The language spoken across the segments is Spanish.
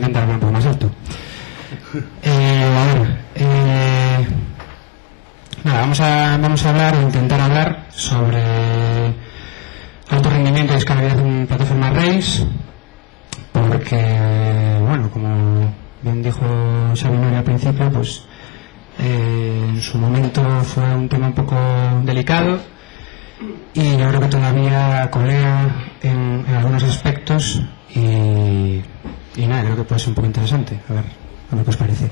intentar hablar un poco más alto. Nada, vamos a hablar o intentar hablar sobre alto rendimiento y escalabilidad en plataformas Rails, porque, bueno, como bien dijo Xavi Nori al principio, pues en su momento fue un tema un poco delicado y yo creo que todavía colea en algunos aspectos y nada, creo que puede ser un poco interesante. A ver qué os parece.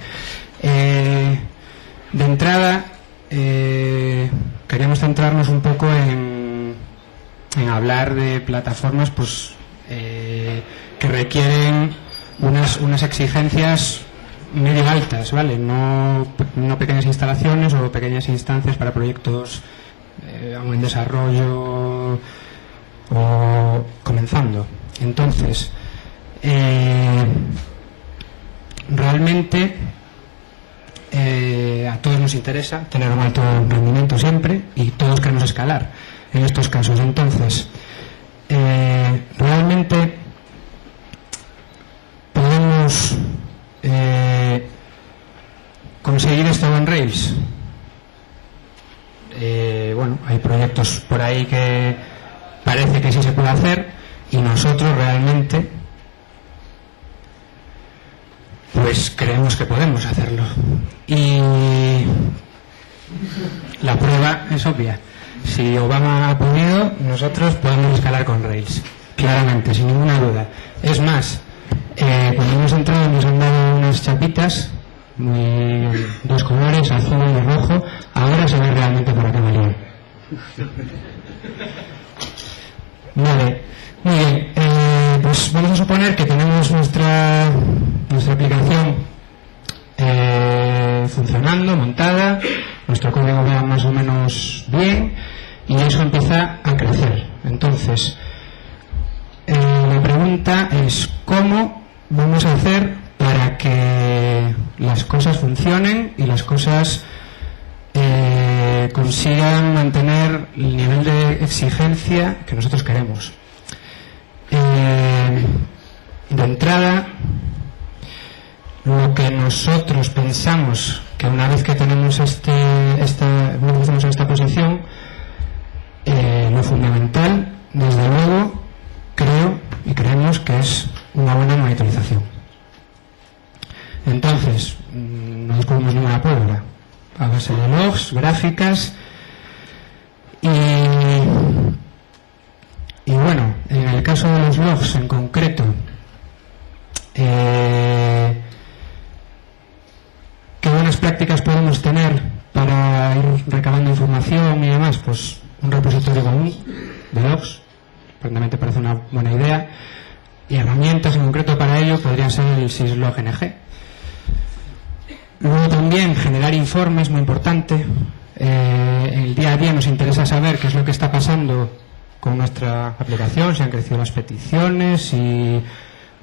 De entrada, queríamos centrarnos un poco en hablar de plataformas pues que requieren unas exigencias medio altas, ¿vale? No pequeñas instalaciones o pequeñas instancias para proyectos aún en desarrollo o comenzando. Entonces, realmente a todos nos interesa tener un alto rendimiento siempre y todos queremos escalar en estos casos. Entonces, realmente podemos conseguir esto en Rails. Bueno, hay proyectos por ahí que parece que sí se puede hacer y nosotros realmente pues creemos que podemos hacerlo, y la prueba es obvia. Si Obama ha podido, nosotros podemos escalar con Rails, claramente, sin ninguna duda. Es más, cuando hemos entrado nos han dado unas chapitas, dos colores, azul y rojo. Ahora se ve realmente por acá María. Vale, muy bien. Pues vamos a suponer que tenemos nuestra aplicación funcionando, montada, nuestro código va más o menos bien y eso empieza a crecer. Entonces, la pregunta es ¿cómo vamos a hacer para que las cosas funcionen y las cosas consigan mantener el nivel de exigencia que nosotros queremos? De entrada, lo que nosotros pensamos que una vez que tenemos esta posición, lo fundamental, desde luego, creo y creemos que es una buena monitorización. Entonces, no descubrimos ninguna pólvora. A base de logs, gráficas y bueno, en el caso de los logs en concreto, ¿qué buenas prácticas podemos tener para ir recabando información y demás? Pues un repositorio común de logs, prácticamente parece una buena idea, y herramientas en concreto para ello podría ser el syslog-ng. Luego también generar informes, muy importante. El día a día nos interesa saber qué es lo que está pasando con nuestra aplicación, si han crecido las peticiones y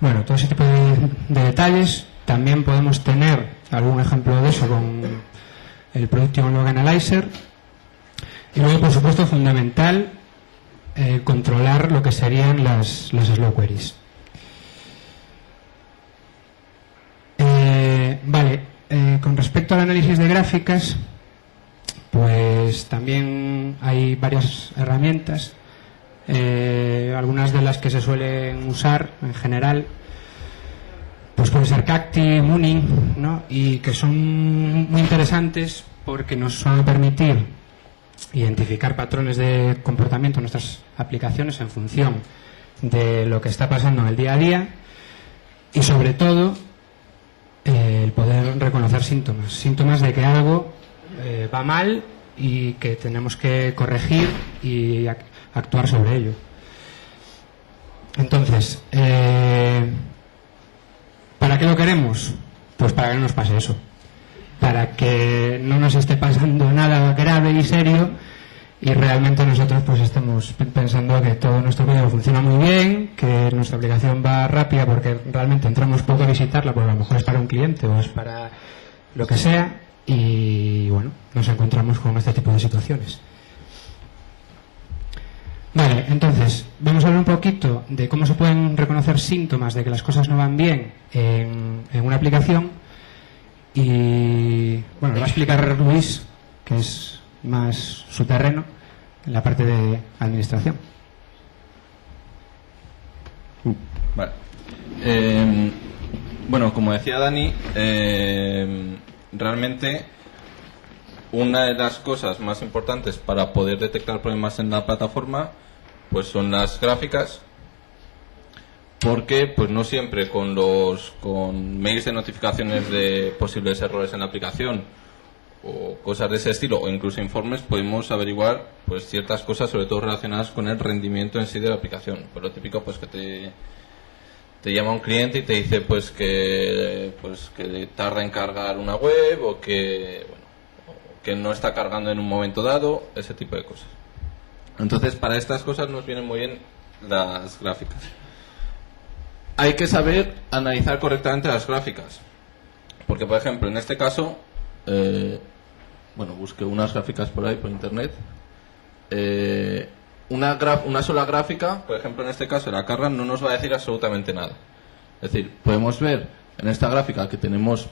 bueno, todo ese tipo de detalles. También podemos tener algún ejemplo de eso con el Production Log Analyzer. Y luego, por supuesto, fundamental, controlar lo que serían las slow queries. Vale. Con respecto al análisis de gráficas, pues también hay varias herramientas, algunas de las que se suelen usar en general, pues puede ser Cacti, Mooning, ¿no? Y que son muy interesantes porque nos van a permitir identificar patrones de comportamiento en nuestras aplicaciones en función de lo que está pasando en el día a día y sobre todo el poder reconocer síntomas de que algo va mal y que tenemos que corregir y actuar sobre ello. Entonces, ¿para qué lo queremos? Pues para que no nos pase eso, para que no nos esté pasando nada grave y serio y realmente nosotros pues estemos pensando que todo nuestro código funciona muy bien, que nuestra aplicación va rápida porque realmente entramos poco a visitarla, porque a lo mejor es para un cliente o es para lo que sea, y bueno, nos encontramos con este tipo de situaciones. Vale, entonces, vamos a hablar un poquito de cómo se pueden reconocer síntomas de que las cosas no van bien en una aplicación. Y, bueno, lo va a explicar Luis, que es más su terreno, en la parte de administración. Vale. Bueno, como decía Dani, realmente una de las cosas más importantes para poder detectar problemas en la plataforma pues son las gráficas, porque pues no siempre con mails de notificaciones de posibles errores en la aplicación o cosas de ese estilo, o incluso informes, podemos averiguar pues ciertas cosas, sobre todo relacionadas con el rendimiento en sí de la aplicación. Pues lo típico, pues que te llama un cliente y te dice pues que tarda en cargar una web, o que no está cargando en un momento dado, ese tipo de cosas. Entonces, para estas cosas nos vienen muy bien las gráficas. Hay que saber analizar correctamente las gráficas, porque por ejemplo en este caso busqué unas gráficas por ahí por internet. Una sola gráfica, por ejemplo en este caso la carga, no nos va a decir absolutamente nada. Es decir, podemos ver en esta gráfica que tenemos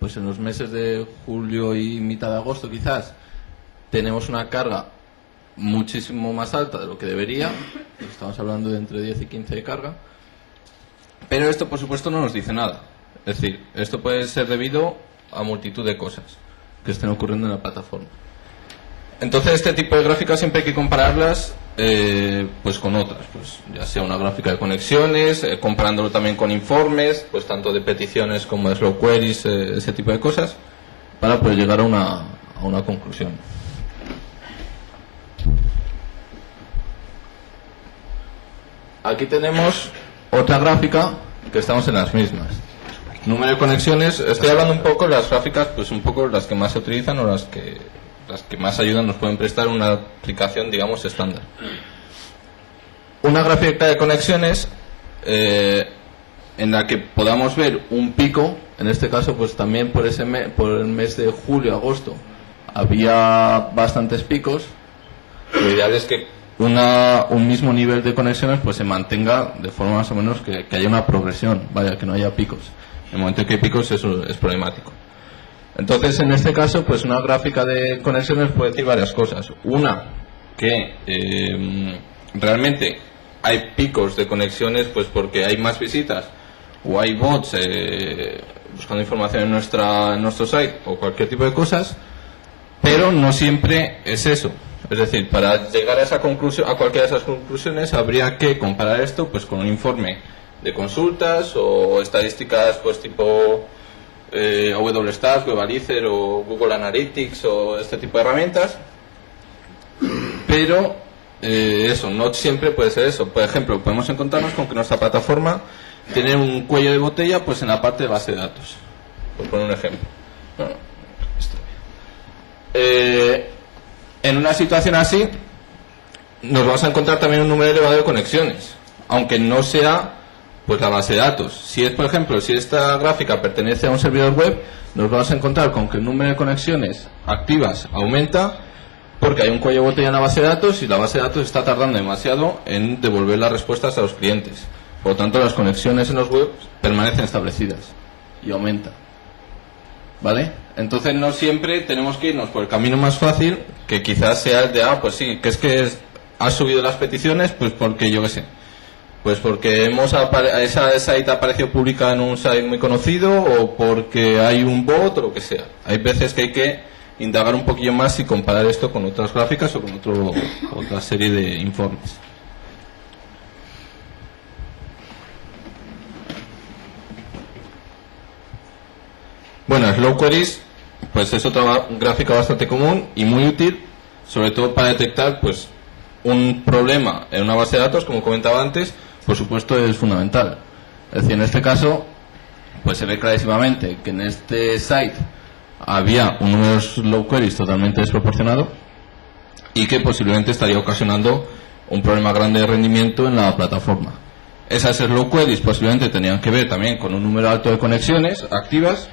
pues en los meses de julio y mitad de agosto quizás tenemos una carga muchísimo más alta de lo que debería. Estamos hablando de entre 10 y 15 de carga. Pero esto, por supuesto, no nos dice nada. Es decir, esto puede ser debido a multitud de cosas que estén ocurriendo en la plataforma. Entonces, este tipo de gráficas siempre hay que compararlas pues con otras. Pues ya sea una gráfica de conexiones, comparándolo también con informes, pues tanto de peticiones como de slow queries, ese tipo de cosas, para poder llegar a una conclusión. Aquí tenemos otra gráfica que estamos en las mismas. Número de conexiones, estoy hablando un poco de las gráficas, pues un poco las que más se utilizan o las que más ayuda nos pueden prestar una aplicación, digamos, estándar. Una gráfica de conexiones en la que podamos ver un pico, en este caso pues también por el mes de julio, agosto, había bastantes picos. Lo ideal es que un mismo nivel de conexiones pues se mantenga de forma más o menos que haya una progresión, vaya, que no haya picos. En el momento en que hay picos eso es problemático. Entonces en este caso pues una gráfica de conexiones puede decir varias cosas. Una, que realmente hay picos de conexiones pues porque hay más visitas o hay bots buscando información en nuestro site o cualquier tipo de cosas, pero no siempre es eso. Es decir, para llegar a esa conclusión, a cualquiera de esas conclusiones, habría que comparar esto pues con un informe de consultas o estadísticas pues tipo AW Stats, Webalizer o Google Analytics o este tipo de herramientas. Pero eso, no siempre puede ser eso. Por ejemplo, podemos encontrarnos con que nuestra plataforma tiene un cuello de botella pues en la parte de base de datos. Por poner un ejemplo. Bueno, en una situación así nos vamos a encontrar también un número elevado de conexiones, aunque no sea pues la base de datos. Si es, por ejemplo, si esta gráfica pertenece a un servidor web, nos vamos a encontrar con que el número de conexiones activas aumenta porque hay un cuello de botella en la base de datos y la base de datos está tardando demasiado en devolver las respuestas a los clientes. Por lo tanto, las conexiones en los webs permanecen establecidas y aumentan. ¿Vale? Entonces no siempre tenemos que irnos por el camino más fácil, que quizás sea el de, pues sí, que has subido las peticiones, pues porque yo qué sé, pues porque esa site ha aparecido publicada en un site muy conocido o porque hay un bot o lo que sea. Hay veces que hay que indagar un poquillo más y comparar esto con otras gráficas o con otra serie de informes. Bueno, slow queries pues es otra gráfica bastante común y muy útil, sobre todo para detectar pues un problema en una base de datos, como comentaba antes. Por supuesto es fundamental. Es decir, en este caso pues se ve clarísimamente que en este site había un número de slow queries totalmente desproporcionado y que posiblemente estaría ocasionando un problema grande de rendimiento en la plataforma. Esas slow queries posiblemente tenían que ver también con un número alto de conexiones activas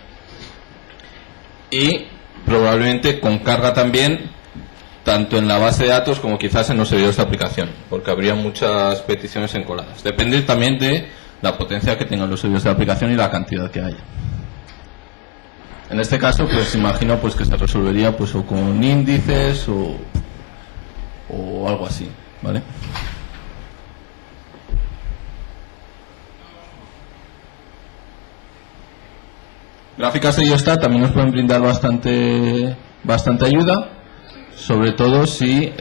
y probablemente con carga también tanto en la base de datos como quizás en los servidores de aplicación, porque habría muchas peticiones encoladas. Depende también de la potencia que tengan los servidores de aplicación y la cantidad que haya. En este caso, pues imagino pues que se resolvería pues o con índices o algo así, ¿vale? Gráficas de IOSTAT también nos pueden brindar bastante ayuda, sobre todo si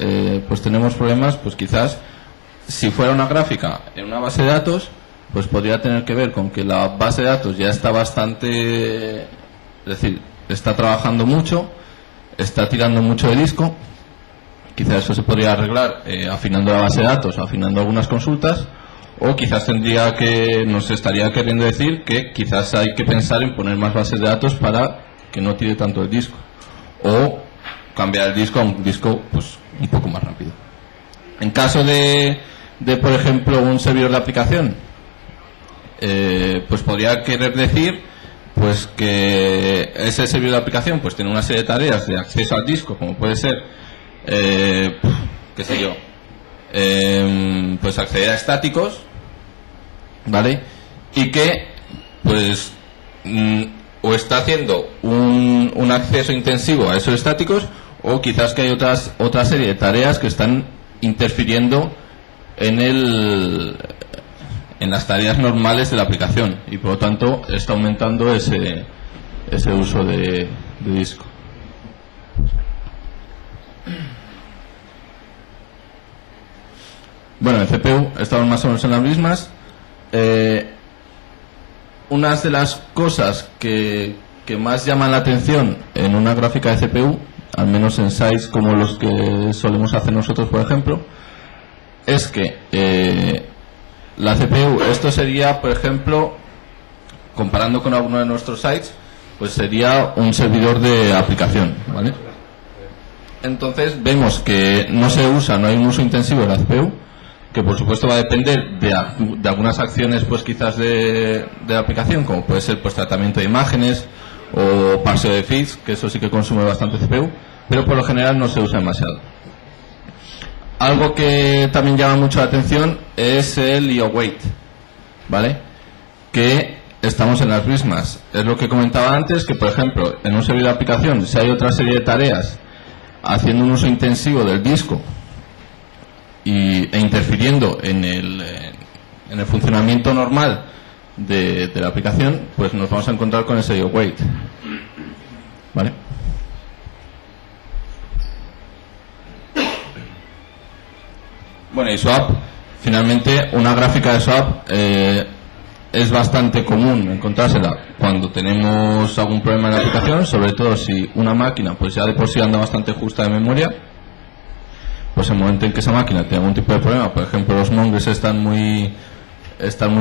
pues tenemos problemas, pues quizás si fuera una gráfica en una base de datos, pues podría tener que ver con que la base de datos ya está bastante, es decir, está trabajando mucho, está tirando mucho de disco. Quizás eso se podría arreglar afinando la base de datos, afinando algunas consultas, o quizás nos estaría queriendo decir que quizás hay que pensar en poner más bases de datos para que no tire tanto el disco, o cambiar el disco a un disco pues un poco más rápido. En caso de por ejemplo, un servidor de aplicación, pues podría querer decir pues que ese servidor de aplicación pues tiene una serie de tareas de acceso al disco, como puede ser qué sé yo, pues acceder a estáticos, ¿vale? Y que pues o está haciendo un acceso intensivo a esos estáticos, o quizás que hay otra serie de tareas que están interfiriendo en las tareas normales de la aplicación, y por lo tanto está aumentando ese uso de disco. Bueno, en CPU estamos más o menos en las mismas. Unas de las cosas que más llaman la atención en una gráfica de CPU, al menos en sites como los que solemos hacer nosotros, por ejemplo, es que la CPU, esto sería, por ejemplo, comparando con alguno de nuestros sites, pues sería un servidor de aplicación, ¿vale? Entonces vemos que no hay un uso intensivo de la CPU, que por supuesto va a depender de algunas acciones pues quizás de la aplicación, como puede ser pues tratamiento de imágenes o parseo de feeds, que eso sí que consume bastante CPU, pero por lo general no se usa demasiado. Algo que también llama mucho la atención es el IO Wait, ¿vale? Que estamos en las mismas. Es lo que comentaba antes, que por ejemplo en un servidor de aplicación, si hay otra serie de tareas haciendo un uso intensivo del disco e interfiriendo en el funcionamiento normal de la aplicación, pues nos vamos a encontrar con ese IO Wait, ¿vale? Bueno, y swap, finalmente una gráfica de swap es bastante común encontrársela cuando tenemos algún problema en la aplicación, sobre todo si una máquina pues ya de por sí anda bastante justa de memoria. Pues en el momento en que esa máquina tiene algún tipo de problema, por ejemplo los mongols están muy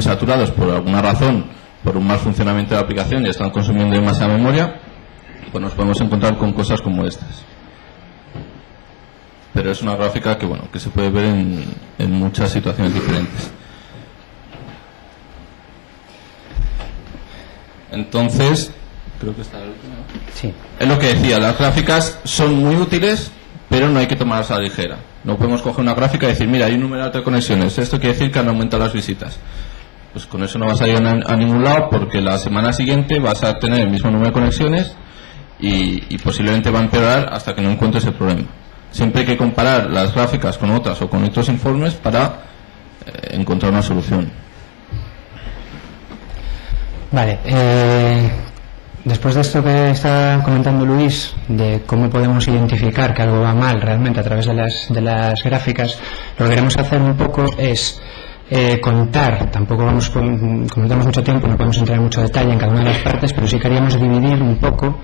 saturados por alguna razón, por un mal funcionamiento de la aplicación y están consumiendo demasiada memoria, pues nos podemos encontrar con cosas como estas. Pero es una gráfica que que se puede ver en muchas situaciones diferentes. Entonces, creo que está la última, ¿no? Sí. Es lo que decía, las gráficas son muy útiles, pero no hay que tomarlas a la ligera. No podemos coger una gráfica y decir, mira, hay un número alto de conexiones, esto quiere decir que han aumentado las visitas. Pues con eso no vas a ir a ningún lado, porque la semana siguiente vas a tener el mismo número de conexiones y posiblemente va a empeorar hasta que no encuentres el problema. Siempre hay que comparar las gráficas con otras o con otros informes para encontrar una solución. Vale, después de esto que está comentando Luis, de cómo podemos identificar que algo va mal realmente a través de las gráficas, lo que queremos hacer un poco es contar, tampoco como no tenemos mucho tiempo, no podemos entrar en mucho detalle en cada una de las partes, pero sí queríamos dividir un poco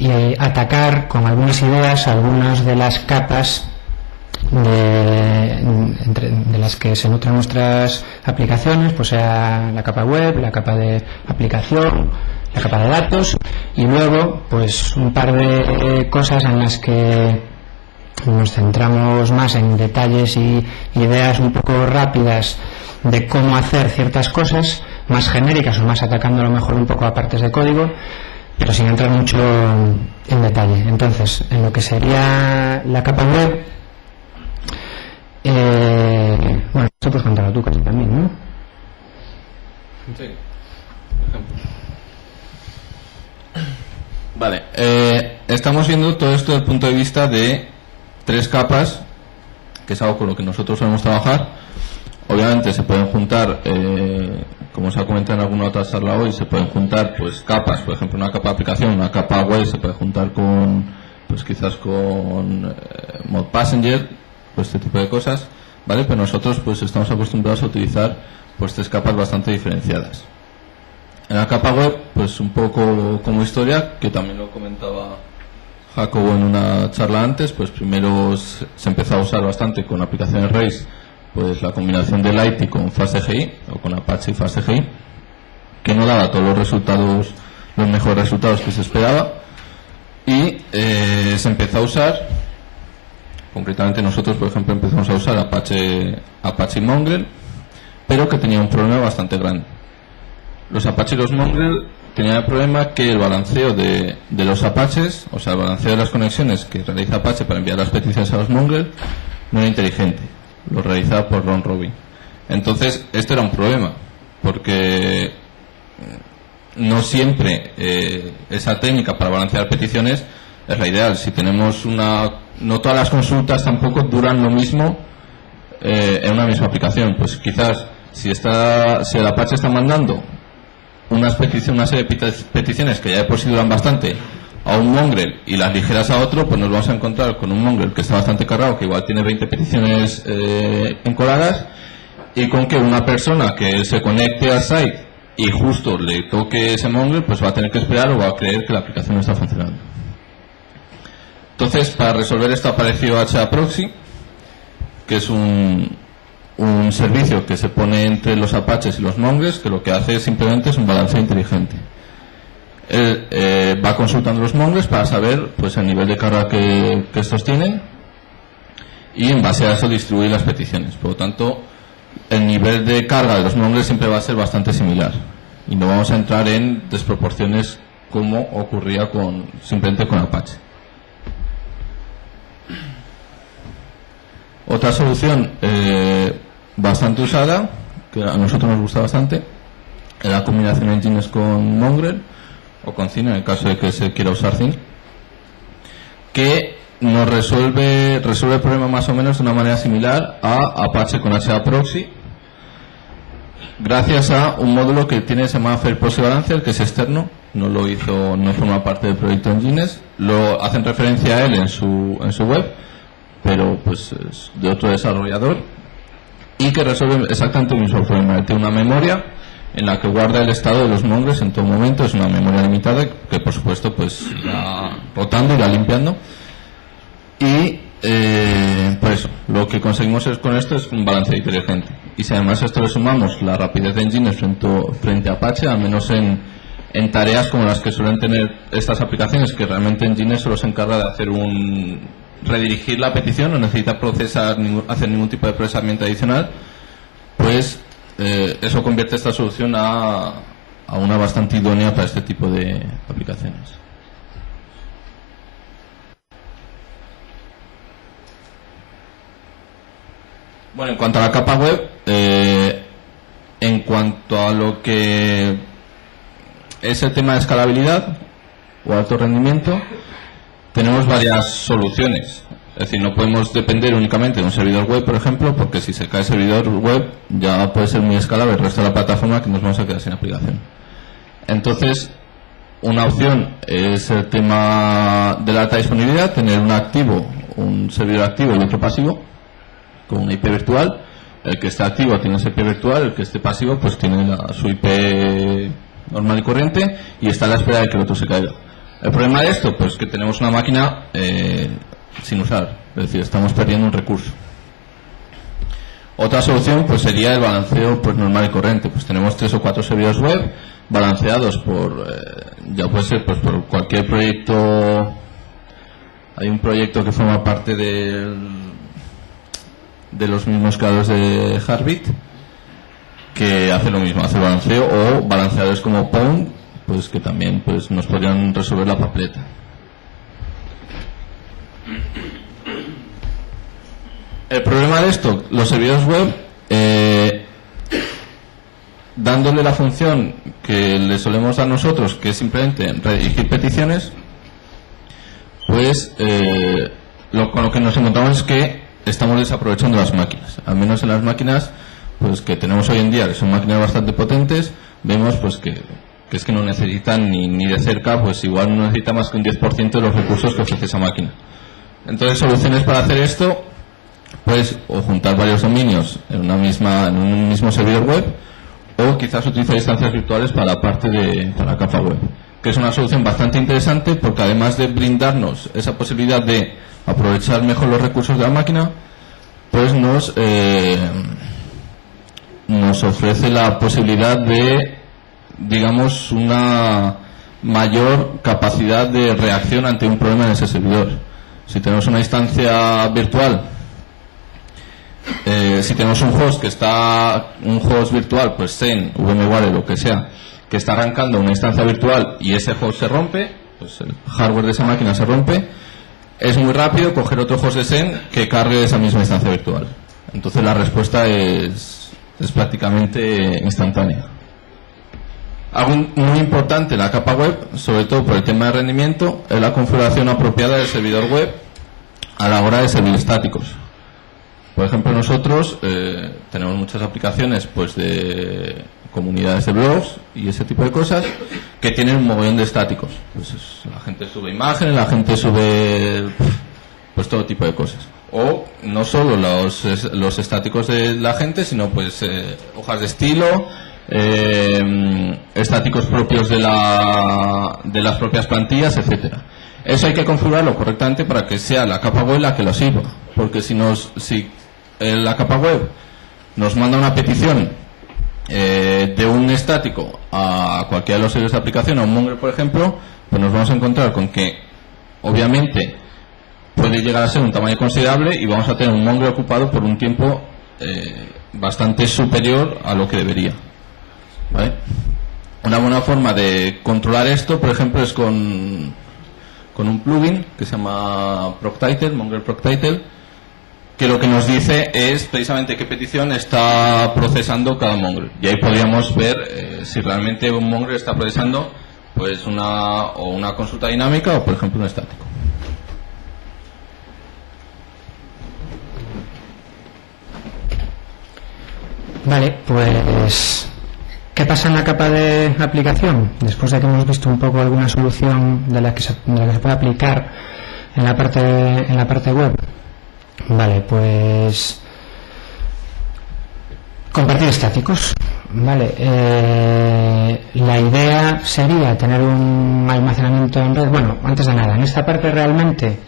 y atacar con algunas ideas algunas de las capas de las que se nutren nuestras aplicaciones, pues sea la capa web, la capa de aplicación, la capa de datos, y luego pues un par de cosas en las que nos centramos más en detalles y ideas un poco rápidas de cómo hacer ciertas cosas más genéricas o más atacando a lo mejor un poco a partes de código, pero sin entrar mucho en detalle. Entonces, en lo que sería la capa web, bueno, esto puedes contarlo tú casi también, ¿no? Sí. Vale, estamos viendo todo esto desde el punto de vista de 3 capas, que es algo con lo que nosotros solemos trabajar. Obviamente se pueden juntar, como se ha comentado en alguna otra charla hoy, se pueden juntar pues capas, por ejemplo una capa de aplicación, una capa web, se puede juntar con, pues quizás con Mod Passenger, pues este tipo de cosas, ¿vale? Pero nosotros pues estamos acostumbrados a utilizar pues 3 capas bastante diferenciadas. En la capa web, pues un poco como historia, que también lo comentaba Jacobo en una charla antes, pues primero se empezó a usar bastante con aplicaciones Rails, pues la combinación de Lite con FastCGI, o con Apache y FastCGI, que no daba todos los mejores resultados que se esperaba, y se empezó a usar, concretamente nosotros por ejemplo empezamos a usar Apache Mongrel, pero que tenía un problema bastante grande. Los Apache y los Mongrel tenían el problema que el balanceo de los Apaches, o sea el balanceo de las conexiones que realiza Apache para enviar las peticiones a los Mongrel, no era inteligente, lo realizaba por round robin. Entonces esto era un problema, porque no siempre esa técnica para balancear peticiones es la ideal. Si tenemos no todas las consultas tampoco duran lo mismo en una misma aplicación. Pues quizás si el Apache está mandando una serie de peticiones que ya de por sí duran bastante a un Mongrel y las ligeras a otro, pues nos vamos a encontrar con un Mongrel que está bastante cargado, que igual tiene 20 peticiones encoladas, y con que una persona que se conecte al site y justo le toque ese Mongrel, pues va a tener que esperar o va a creer que la aplicación no está funcionando. Entonces, para resolver esto apareció HAProxy, que es un servicio que se pone entre los Apaches y los Mongrels, que lo que hace simplemente es un balanceo inteligente. Él va consultando los Mongrels para saber pues el nivel de carga que estos tienen, y en base a eso distribuir las peticiones. Por lo tanto, el nivel de carga de los Mongrels siempre va a ser bastante similar, y no vamos a entrar en desproporciones como ocurría simplemente con Apache. Otra solución bastante usada, que a nosotros nos gusta bastante, es la combinación de engines con Mongrel o con Zine, en el caso de que se quiera usar Zine, que nos resuelve el problema más o menos de una manera similar a Apache con HAProxy, gracias a un módulo que tiene, se llama Fair Proxy Balancer, que es externo, no forma parte del proyecto Engines, lo hacen referencia a él en su web, pero pues es de otro desarrollador, y que resuelve exactamente el mismo problema. Tiene una memoria en la que guarda el estado de los Mongrels en todo momento. Es una memoria limitada que por supuesto pues irá rotando, irá limpiando, y pues lo que conseguimos con esto es un balanceo inteligente. Y si además a esto le sumamos la rapidez de Engines frente a Apache, al menos en tareas como las que suelen tener estas aplicaciones, que realmente Engines solo se encarga de hacer redirigir la petición, no necesita hacer ningún tipo de procesamiento adicional, pues eso convierte esta solución a una bastante idónea para este tipo de aplicaciones. Bueno, en cuanto a la capa web, en cuanto a lo que es el tema de escalabilidad o alto rendimiento, tenemos varias soluciones. Es decir, no podemos depender únicamente de un servidor web, por ejemplo, porque si se cae el servidor web ya puede ser muy escalable el resto de la plataforma, que nos vamos a quedar sin aplicación. Entonces, una opción es el tema de la alta disponibilidad, tener un servidor activo y otro pasivo, con una IP virtual. El que esté activo tiene esa IP virtual, el que esté pasivo pues tiene su IP normal y corriente, y está a la espera de que el otro se caiga. El problema de esto, pues que tenemos una máquina sin usar, es decir, estamos perdiendo un recurso. Otra solución pues sería el balanceo pues normal y corriente. Pues tenemos 3 o 4 servidores web balanceados ya puede ser pues por cualquier proyecto. Hay un proyecto que forma parte de los mismos creadores de Heartbeat, que hace lo mismo, hace balanceo, o balanceadores como Pound, pues que también pues nos podrían resolver la papeleta. El problema de esto, los servidores web, dándole la función que le solemos dar nosotros, que es simplemente redirigir peticiones, pues con lo que nos encontramos es que estamos desaprovechando las máquinas. Al menos en las máquinas pues que tenemos hoy en día, que son máquinas bastante potentes, vemos pues que es que no necesitan ni de cerca, pues igual no necesita más que un 10% de los recursos que ofrece esa máquina. Entonces, soluciones para hacer esto, pues o juntar varios dominios en un mismo servidor web, o quizás utilizar instancias virtuales para la parte de la capa web, que es una solución bastante interesante porque además de brindarnos esa posibilidad de aprovechar mejor los recursos de la máquina, pues nos ofrece la posibilidad de, digamos, una mayor capacidad de reacción ante un problema en ese servidor. Si tenemos una instancia virtual, si tenemos un host virtual, pues Zen, VMware, lo que sea, que está arrancando una instancia virtual y ese host se rompe, pues el hardware de esa máquina se rompe, es muy rápido coger otro host de Zen que cargue esa misma instancia virtual. Entonces la respuesta es prácticamente instantánea. Algo muy importante en la capa web, sobre todo por el tema de rendimiento, es la configuración apropiada del servidor web a la hora de servir estáticos. Por ejemplo, nosotros tenemos muchas aplicaciones pues de comunidades de blogs y ese tipo de cosas que tienen un mogollón de estáticos. Pues la gente sube imágenes, la gente sube pues todo tipo de cosas. O no solo los estáticos de la gente, sino pues hojas de estilo, estáticos propios de las propias plantillas, etcétera. Eso hay que configurarlo correctamente para que sea la capa web la que lo sirva, porque si la capa web nos manda una petición de un estático a cualquiera de los servidores de aplicación, a un Mongo, por ejemplo, pues nos vamos a encontrar con que obviamente puede llegar a ser un tamaño considerable y vamos a tener un Mongo ocupado por un tiempo bastante superior a lo que debería, ¿vale? Una buena forma de controlar esto, por ejemplo, es con un plugin que se llama Proctitle, Mongo Proctitle, que lo que nos dice es precisamente qué petición está procesando cada Mongo. Y ahí podríamos ver si realmente un Mongo está procesando pues una consulta dinámica o, por ejemplo, un estático. Vale, pues ¿qué pasa en la capa de aplicación? Después de que hemos visto un poco alguna solución de la que se puede aplicar en la parte web. Vale, pues compartir estáticos. Vale, la idea sería tener un almacenamiento en red. Bueno, antes de nada, en esta parte realmente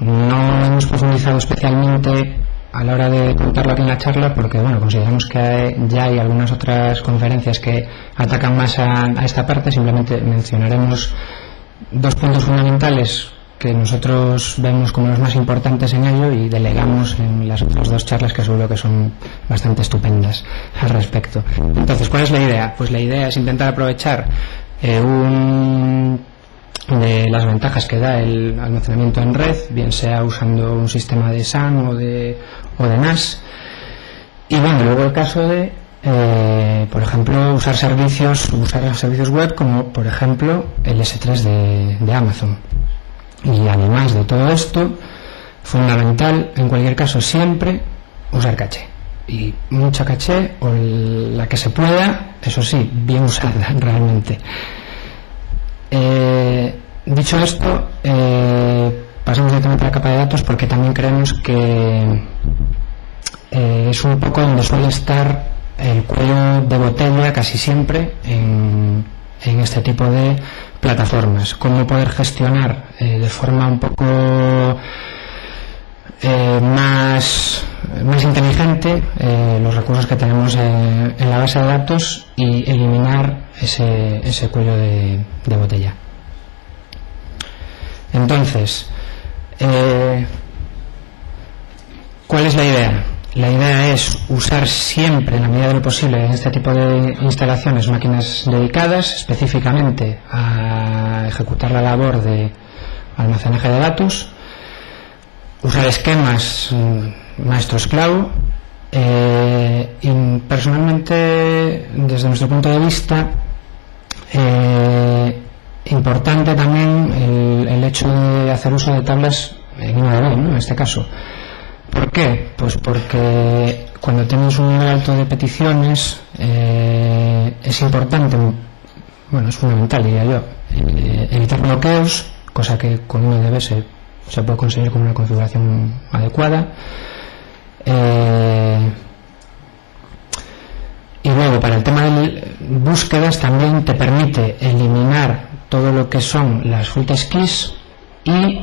no hemos profundizado especialmente a la hora de contarlo aquí en la charla, porque bueno, consideramos que ya hay algunas otras conferencias que atacan más a esta parte. Simplemente mencionaremos dos puntos fundamentales que nosotros vemos como los más importantes en ello y delegamos en las otras dos charlas que seguro que son bastante estupendas al respecto. Entonces, ¿cuál es la idea? Pues la idea es intentar aprovechar de las ventajas que da el almacenamiento en red, bien sea usando un sistema de SAN o de NAS, y bueno, luego el caso de por ejemplo usar servicios web como por ejemplo el S3 de Amazon. Y además de todo esto, fundamental en cualquier caso siempre usar caché, y mucha caché, o la que se pueda, eso sí, bien usada realmente. Dicho esto, pasamos directamente a la capa de datos, porque también creemos que es un poco donde suele estar el cuello de botella casi siempre en este tipo de plataformas. Cómo poder gestionar de forma un poco más inteligente los recursos que tenemos en la base de datos y eliminar ese cuello de botella. Entonces, ¿cuál es la idea? la idea es usar siempre, en la medida de lo posible, en este tipo de instalaciones, máquinas dedicadas específicamente a ejecutar la labor de almacenaje de datos, usar esquemas maestro-esclavo. Y personalmente, desde nuestro punto de vista, importante también el hecho de hacer uso de tablas en InnoDB, ¿no? En este caso. ¿Por qué? Pues porque cuando tenemos un nivel alto de peticiones es importante, bueno, es fundamental, diría yo, evitar bloqueos, cosa que con InnoDB se puede conseguir con una configuración adecuada. Y luego, para el tema de búsquedas, también te permite eliminar todo lo que son las fuentes keys y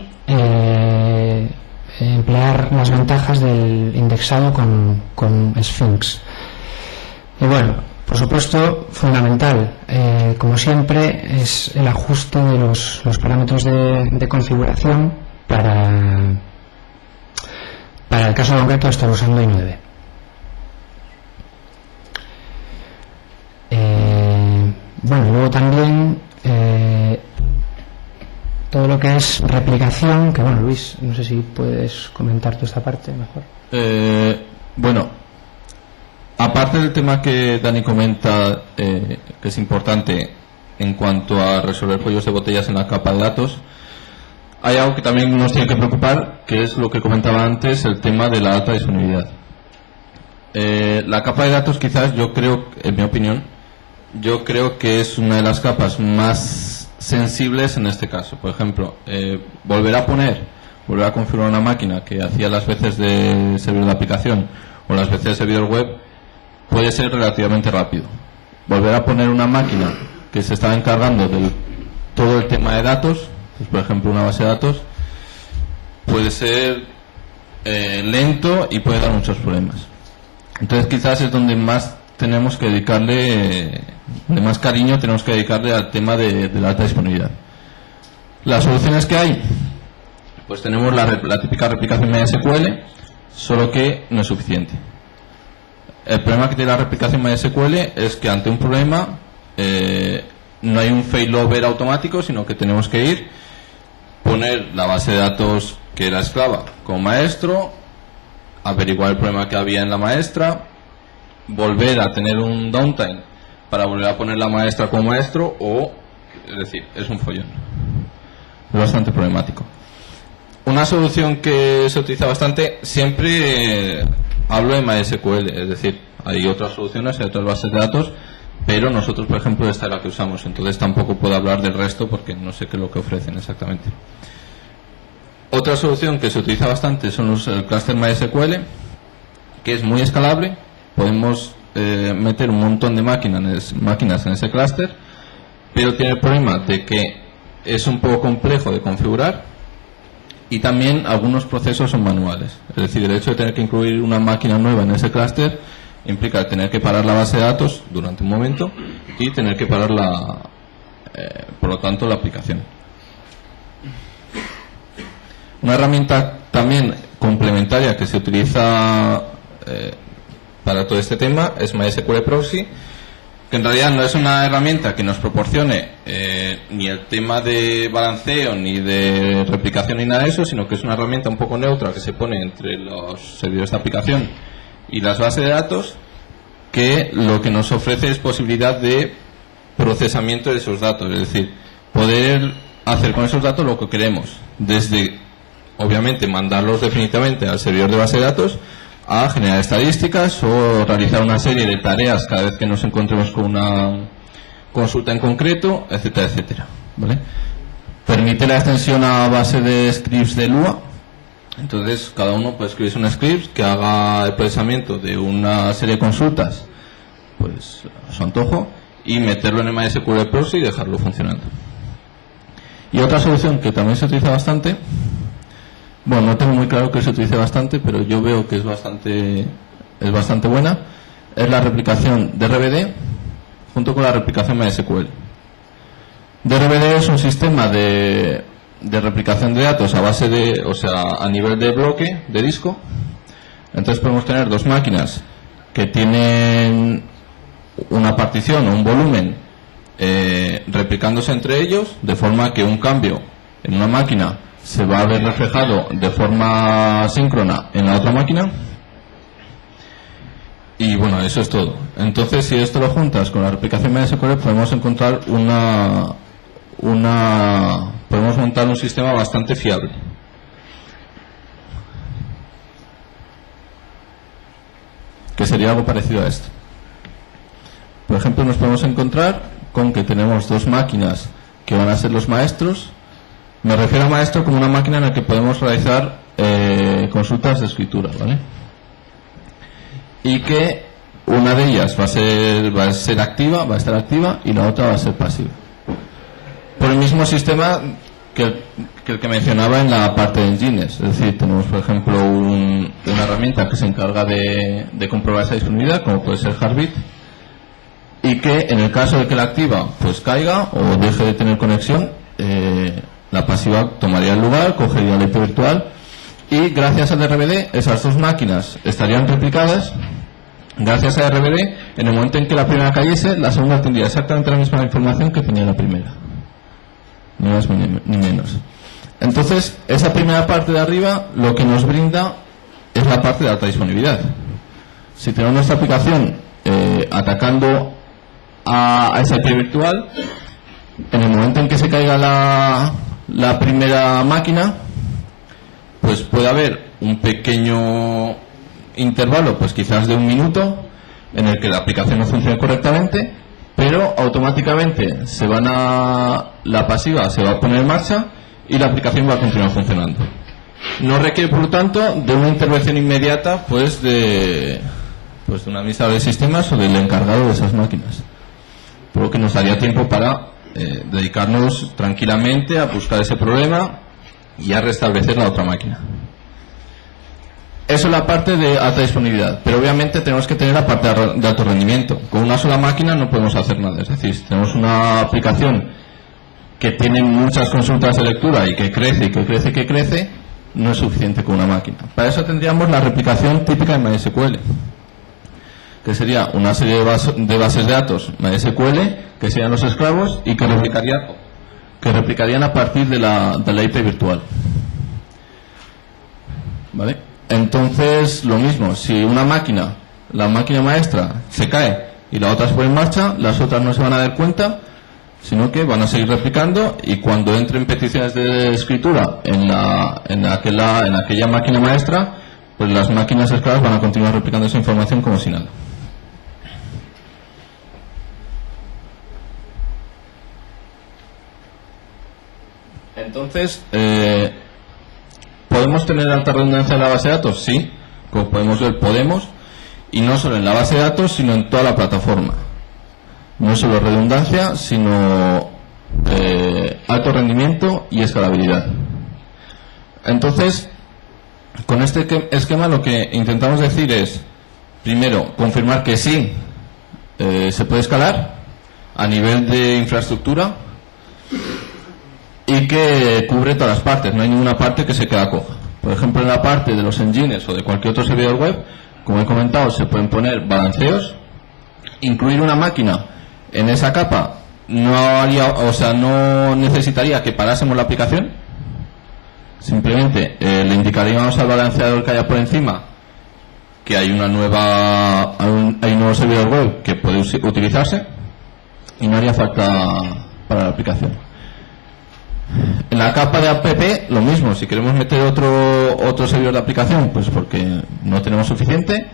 emplear las ventajas del indexado con Sphinx. Y bueno, por supuesto, fundamental, como siempre, es el ajuste de los parámetros de configuración para el caso concreto de estar usando InnoDB. Bueno, luego también todo lo que es replicación, que bueno, Luis, no sé si puedes comentar tú esta parte mejor. Bueno, aparte del tema que Dani comenta, que es importante en cuanto a resolver cuellos de botellas en la capa de datos, hay algo que también nos tiene que preocupar, que es lo que comentaba antes, el tema de la alta disponibilidad. La capa de datos, quizás, yo creo, en mi opinión, yo creo que es una de las capas más sensibles en este caso. Por ejemplo, volver a configurar una máquina que hacía las veces de servidor de aplicación o las veces de servidor web puede ser relativamente rápido. Volver a poner una máquina que se estaba encargando de todo el tema de datos, pues por ejemplo una base de datos, puede ser lento y puede dar muchos problemas. Entonces quizás es donde más tenemos que dedicarle, de más cariño tenemos que dedicarle al tema de la alta disponibilidad. Las soluciones que hay, pues tenemos la típica replicación MySQL, solo que no es suficiente. El problema que tiene la replicación MySQL es que ante un problema no hay un failover automático, sino que tenemos que ir, poner la base de datos que era esclava como maestro, averiguar el problema que había en la maestra, volver a tener un downtime para volver a poner la maestra como maestro, es decir, es un follón. Es bastante problemático. Una solución que se utiliza bastante, siempre hablo de MySQL, es decir, hay otras soluciones, hay otras bases de datos, pero nosotros, por ejemplo, esta es la que usamos, entonces tampoco puedo hablar del resto porque no sé qué es lo que ofrecen exactamente. Otra solución que se utiliza bastante son el clúster MySQL, que es muy escalable. Podemos meter un montón de máquinas en ese clúster, pero tiene el problema de que es un poco complejo de configurar y también algunos procesos son manuales. Es decir, el hecho de tener que incluir una máquina nueva en ese clúster implica tener que parar la base de datos durante un momento y tener que parar por lo tanto la aplicación. Una herramienta también complementaria que se utiliza para todo este tema es MySQL Proxy, que en realidad no es una herramienta que nos proporcione ni el tema de balanceo ni de replicación ni nada de eso, sino que es una herramienta un poco neutra que se pone entre los servidores de aplicación y las bases de datos, que lo que nos ofrece es posibilidad de procesamiento de esos datos, es decir, poder hacer con esos datos lo que queremos, desde obviamente mandarlos definitivamente al servidor de base de datos a generar estadísticas o realizar una serie de tareas cada vez que nos encontremos con una consulta en concreto, etcétera, etcétera, ¿vale? Permite la extensión a base de scripts de Lua. Entonces cada uno puede escribir un script que haga el procesamiento de una serie de consultas, pues a su antojo, y meterlo en el MySQL Proxy y dejarlo funcionando. Y otra solución que también se utiliza bastante, bueno, no tengo muy claro que se utilice bastante, pero yo veo que es bastante buena, es la replicación de RBD junto con la replicación MySQL. DRBD es un sistema de replicación de datos a base de, o sea, a nivel de bloque de disco, Entonces podemos tener dos máquinas que tienen una partición o un volumen replicándose entre ellos, de forma que un cambio en una máquina se va a ver reflejado de forma síncrona en la otra máquina. Y bueno, eso es todo. Entonces, si esto lo juntas con la replicación MySQL, podemos encontrar podemos montar un sistema bastante fiable. Que sería algo parecido a esto. Por ejemplo, nos podemos encontrar con que tenemos dos máquinas que van a ser los maestros. Me refiero a maestro como una máquina en la que podemos realizar consultas de escritura, ¿vale? Y que una de ellas va a estar activa y la otra va a ser pasiva. Por el mismo sistema que el que mencionaba en la parte de engines. Es decir, tenemos por ejemplo una herramienta que se encarga de comprobar esa disponibilidad, como puede ser Heartbeat, y que en el caso de que la activa pues caiga o deje de tener conexión, la pasiva tomaría el lugar, cogería la IP virtual, y gracias al RBD esas dos máquinas estarían replicadas. Gracias a RBD, en el momento en que la primera cayese, la segunda tendría exactamente la misma información que tenía la primera, ni más ni menos. Entonces, esa primera parte de arriba lo que nos brinda es la parte de alta disponibilidad. Si tenemos nuestra aplicación atacando a esa IP virtual, en el momento en que se caiga la primera máquina, pues puede haber un pequeño intervalo, pues quizás de 1 minuto, en el que la aplicación no funcione correctamente, pero automáticamente la pasiva se va a poner en marcha y la aplicación va a continuar funcionando. No requiere, por lo tanto, de una intervención inmediata de un administrador de sistemas o del encargado de esas máquinas, por lo que nos daría tiempo para dedicarnos tranquilamente a buscar ese problema y a restablecer la otra máquina. Eso es la parte de alta disponibilidad, pero obviamente tenemos que tener la parte de alto rendimiento. Con una sola máquina no podemos hacer nada. Es decir, si tenemos una aplicación que tiene muchas consultas de lectura y que crece, no es suficiente con una máquina. Para eso tendríamos la replicación típica de MySQL, que sería una serie de bases de datos MySQL, que serían los esclavos y que replicarían a partir de la IP virtual. ¿Vale? Entonces, lo mismo, si la máquina maestra se cae y la otra se pone en marcha, las otras no se van a dar cuenta, sino que van a seguir replicando, y cuando entren peticiones de escritura en aquella máquina maestra, pues las máquinas esclavas van a continuar replicando esa información como si nada. Entonces, ¿podemos tener alta redundancia en la base de datos? Sí, como podemos ver, podemos, y no solo en la base de datos, sino en toda la plataforma. No solo redundancia, sino alto rendimiento y escalabilidad. Entonces, con este esquema lo que intentamos decir es, primero, confirmar que sí se puede escalar a nivel de infraestructura y que cubre todas las partes, no hay ninguna parte que se queda coja. Por ejemplo, en la parte de los engines o de cualquier otro servidor web, como he comentado, se pueden poner balanceos. Incluir una máquina en esa capa no necesitaría que parásemos la aplicación. Simplemente le indicaríamos al balanceador que haya por encima que hay un nuevo servidor web que puede utilizarse, y no haría falta para la aplicación. En la capa de app lo mismo. Si queremos meter otro servidor de aplicación, pues porque no tenemos suficiente,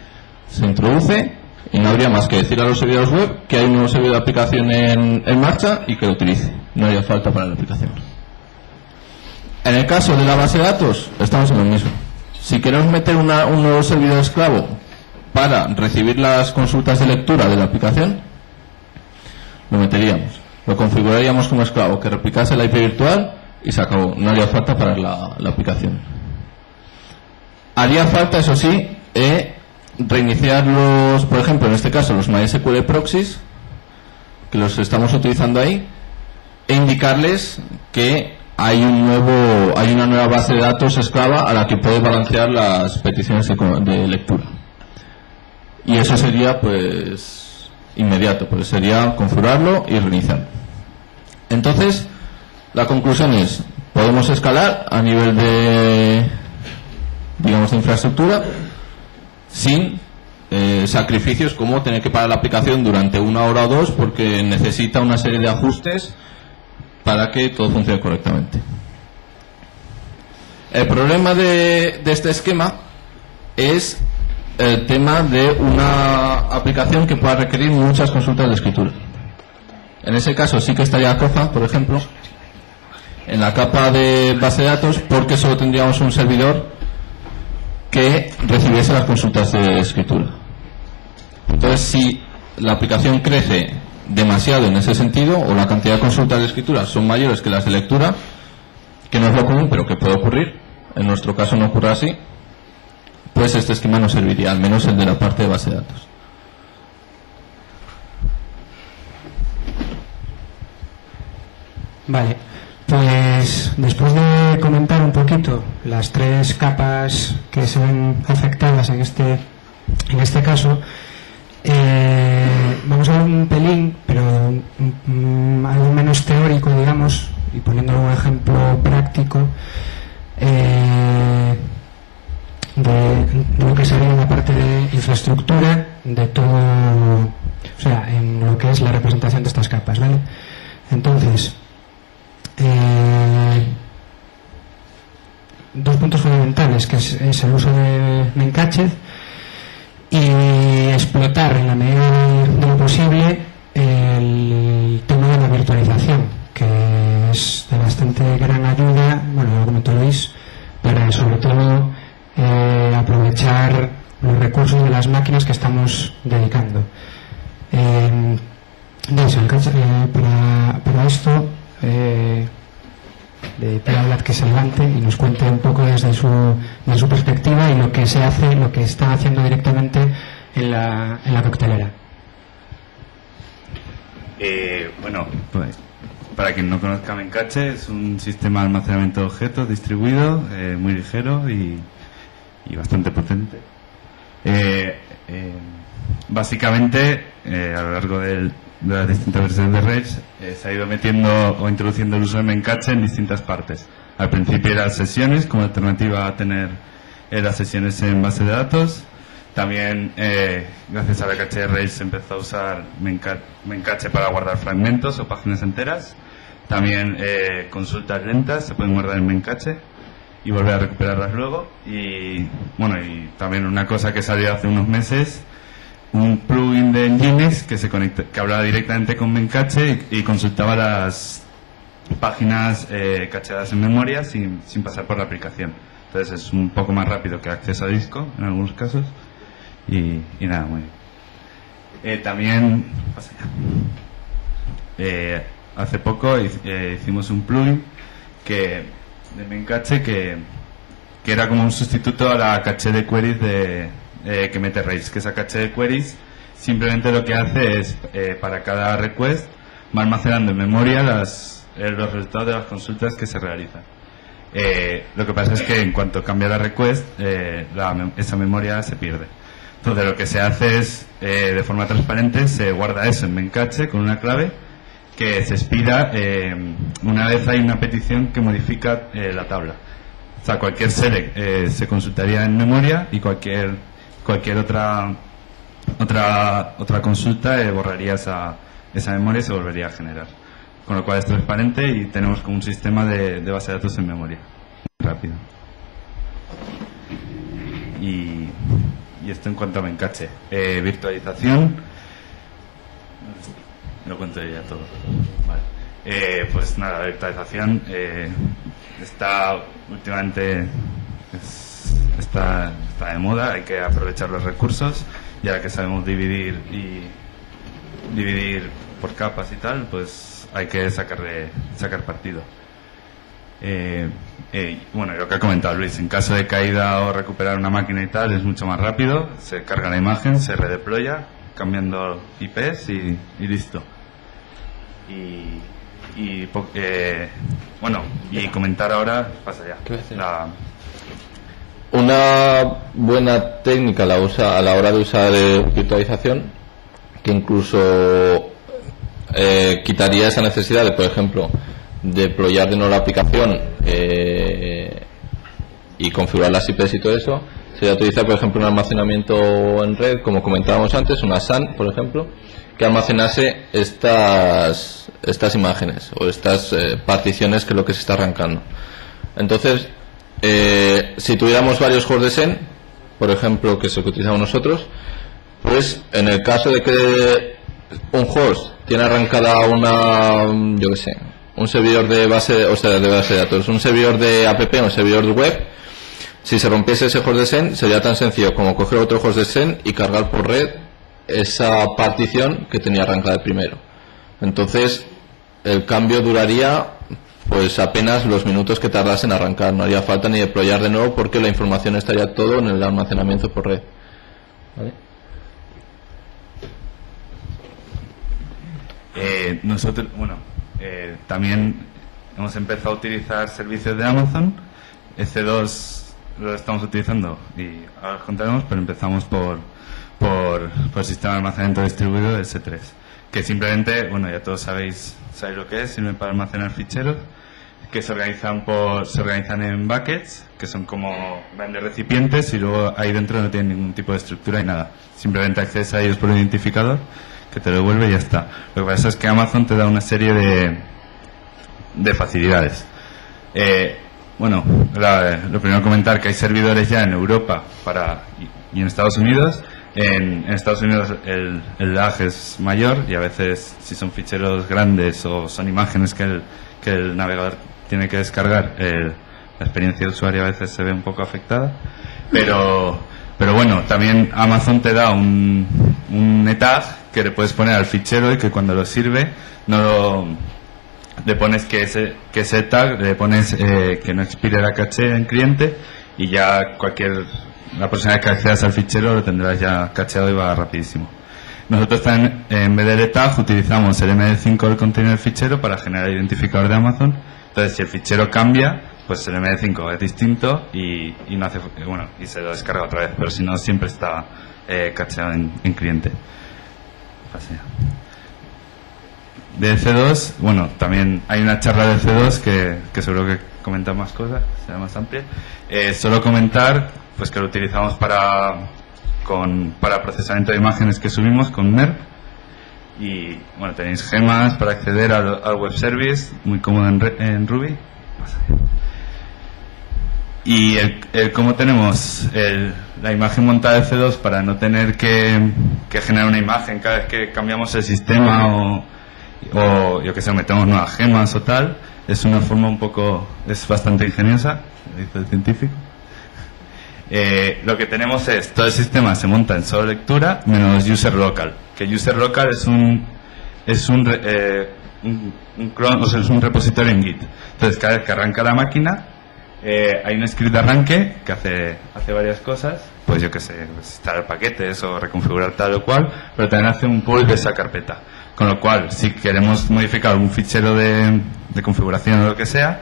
se introduce y no habría más que decir a los servidores web que hay un nuevo servidor de aplicación en marcha y que lo utilice. No haría falta para la aplicación. En el caso de la base de datos, estamos en lo mismo. Si queremos meter un nuevo servidor esclavo para recibir las consultas de lectura de la aplicación, lo meteríamos. Lo configuraríamos como esclavo, que replicase la IP virtual y se acabó. No haría falta para la aplicación. Haría falta, eso sí, reiniciar por ejemplo, en este caso, los MySQL proxies, que los estamos utilizando ahí, e indicarles que hay una nueva base de datos esclava a la que puede balancear las peticiones de lectura. Y eso sería pues inmediato, pues sería configurarlo y reiniciarlo. Entonces, la conclusión es, podemos escalar a nivel de, digamos, de infraestructura sin sacrificios como tener que parar la aplicación durante 1 hora o 2 porque necesita una serie de ajustes para que todo funcione correctamente. El problema de este esquema es el tema de una aplicación que pueda requerir muchas consultas de escritura. En ese caso sí que estaría coja, por ejemplo, en la capa de base de datos, porque solo tendríamos un servidor que recibiese las consultas de escritura. Entonces, si la aplicación crece demasiado en ese sentido, o la cantidad de consultas de escritura son mayores que las de lectura, que no es lo común, pero que puede ocurrir, en nuestro caso no ocurre así, pues este esquema no serviría, al menos el de la parte de base de datos. Vale, pues después de comentar un poquito las 3 capas que se ven afectadas en este caso, vamos a ver un pelín, pero algo menos teórico, digamos, y poniendo un ejemplo práctico de lo que sería la parte de infraestructura de todo, o sea, en lo que es la representación de estas capas, ¿vale? Entonces, 2 puntos fundamentales, que es el uso de Memcached y explotar en la medida de lo posible el tema de la virtualización, que es de bastante gran ayuda, bueno, lo comentó Luis, para sobre todo aprovechar los recursos de las máquinas que estamos dedicando. Para esto de Pedro que se levante y nos cuente un poco desde su perspectiva y lo que se hace, lo que está haciendo directamente en la coctelera. Bueno, pues, para quien no conozca Memcached, es un sistema de almacenamiento de objetos distribuido, muy ligero y bastante potente. Básicamente, a lo largo de las distintas versiones de Rails, se ha ido metiendo o introduciendo el uso de Memcached en distintas partes. Al principio eran sesiones como alternativa a tener las sesiones en base de datos. También, gracias a la caché de Rails, se empezó a usar Memcached para guardar fragmentos o páginas enteras. También consultas lentas se pueden guardar en Memcached y volver a recuperarlas luego. Y bueno, y también una cosa que salió hace unos meses, un plugin de Nginx que hablaba directamente con Memcached y consultaba las páginas cacheadas en memoria sin pasar por la aplicación. Entonces es un poco más rápido que acceso a disco en algunos casos y nada, muy bien. También pasa ya. Hace poco hicimos un plugin de Memcached que era como un sustituto a la caché de queries que mete Rails, que esa caché de queries simplemente lo que hace es para cada request va almacenando en memoria los resultados de las consultas que se realizan. Lo que pasa es que en cuanto cambia la request, esa memoria se pierde. Entonces lo que se hace es, de forma transparente, se guarda eso en Memcached con una clave que se expira una vez hay una petición que modifica la tabla. O sea, cualquier select se consultaría en memoria y cualquier otra consulta borraría esa memoria y se volvería a generar. Con lo cual es transparente y tenemos como un sistema de base de datos en memoria. Rápido. Y esto en cuanto a Memcached. Virtualización. Lo cuento ya todo. Vale. Pues nada, la virtualización está últimamente está de moda, hay que aprovechar los recursos, ya que sabemos dividir por capas y tal, pues hay que sacar partido. Bueno, lo que ha comentado Luis, en caso de caída o recuperar una máquina y tal, es mucho más rápido, se carga la imagen, se redeploya cambiando IPs y listo. y comentar ahora, pasa ya, una buena técnica a la hora de usar virtualización, que incluso quitaría esa necesidad de, por ejemplo, deployar de nuevo la aplicación y configurar las IPs y todo eso, sería utilizar, por ejemplo, un almacenamiento en red, como comentábamos antes, una SAN, por ejemplo, que almacenase estas imágenes o estas particiones, que es lo que se está arrancando. Entonces, si tuviéramos varios hosts de SEN, por ejemplo, que es lo que utilizamos nosotros, pues en el caso de que un host tiene arrancada un servidor de base de datos, un servidor de app, un servidor de web, si se rompiese ese host de SEN, sería tan sencillo como coger otro host de SEN y cargar por red esa partición que tenía arrancada el primero. Entonces, el cambio duraría pues apenas los minutos que tardase en arrancar. No haría falta ni deployar de nuevo, porque la información estaría todo en el almacenamiento por red. ¿Vale? Nosotros, también hemos empezado a utilizar servicios de Amazon. EC2 lo estamos utilizando y ahora os contaremos, pero empezamos por el sistema de almacenamiento distribuido de S3, que simplemente, ya todos sabéis lo que es, sirve para almacenar ficheros que se organizan en buckets, que son como grandes recipientes, y luego ahí dentro no tienen ningún tipo de estructura y nada, simplemente accedes a ellos por un identificador que te lo devuelve y ya está. Lo que pasa es que Amazon te da una serie de facilidades. Lo primero comentar que hay servidores ya en Europa y en Estados Unidos. En Estados Unidos el lag es mayor, y a veces, si son ficheros grandes o son imágenes que el navegador tiene que descargar, la experiencia de usuario a veces se ve un poco afectada. Pero también Amazon te da un etag que le puedes poner al fichero, y que cuando lo sirve le pones que ese tag le pones que no expire la caché en cliente, y ya la persona que accedas al fichero lo tendrás ya cacheado y va rapidísimo. Nosotros también, en vez del tag, utilizamos el MD5 del contenido del fichero para generar el identificador de Amazon. Entonces, si el fichero cambia, pues el MD5 es distinto y se lo descarga otra vez, pero si no, siempre está cacheado en cliente. De C2, también hay una charla de C2 que seguro que comenta más cosas, será más amplia. Solo comentar pues que lo utilizamos para procesamiento de imágenes que subimos con MERP, y tenéis gemas para acceder al web service, muy cómodo en Ruby. Y cómo tenemos la imagen montada de C2 para no tener que generar una imagen cada vez que cambiamos el sistema o metemos nuevas gemas o tal, es una forma es bastante ingeniosa, dice el científico. Lo que tenemos es, todo el sistema se monta en solo lectura menos user local, que user local es un repositorio en Git. Entonces, cada vez que arranca la máquina, hay un script de arranque que hace varias cosas, pues instalar paquetes o reconfigurar tal o cual, pero también hace un pull de esa carpeta. Con lo cual, si queremos modificar algún fichero de configuración o lo que sea,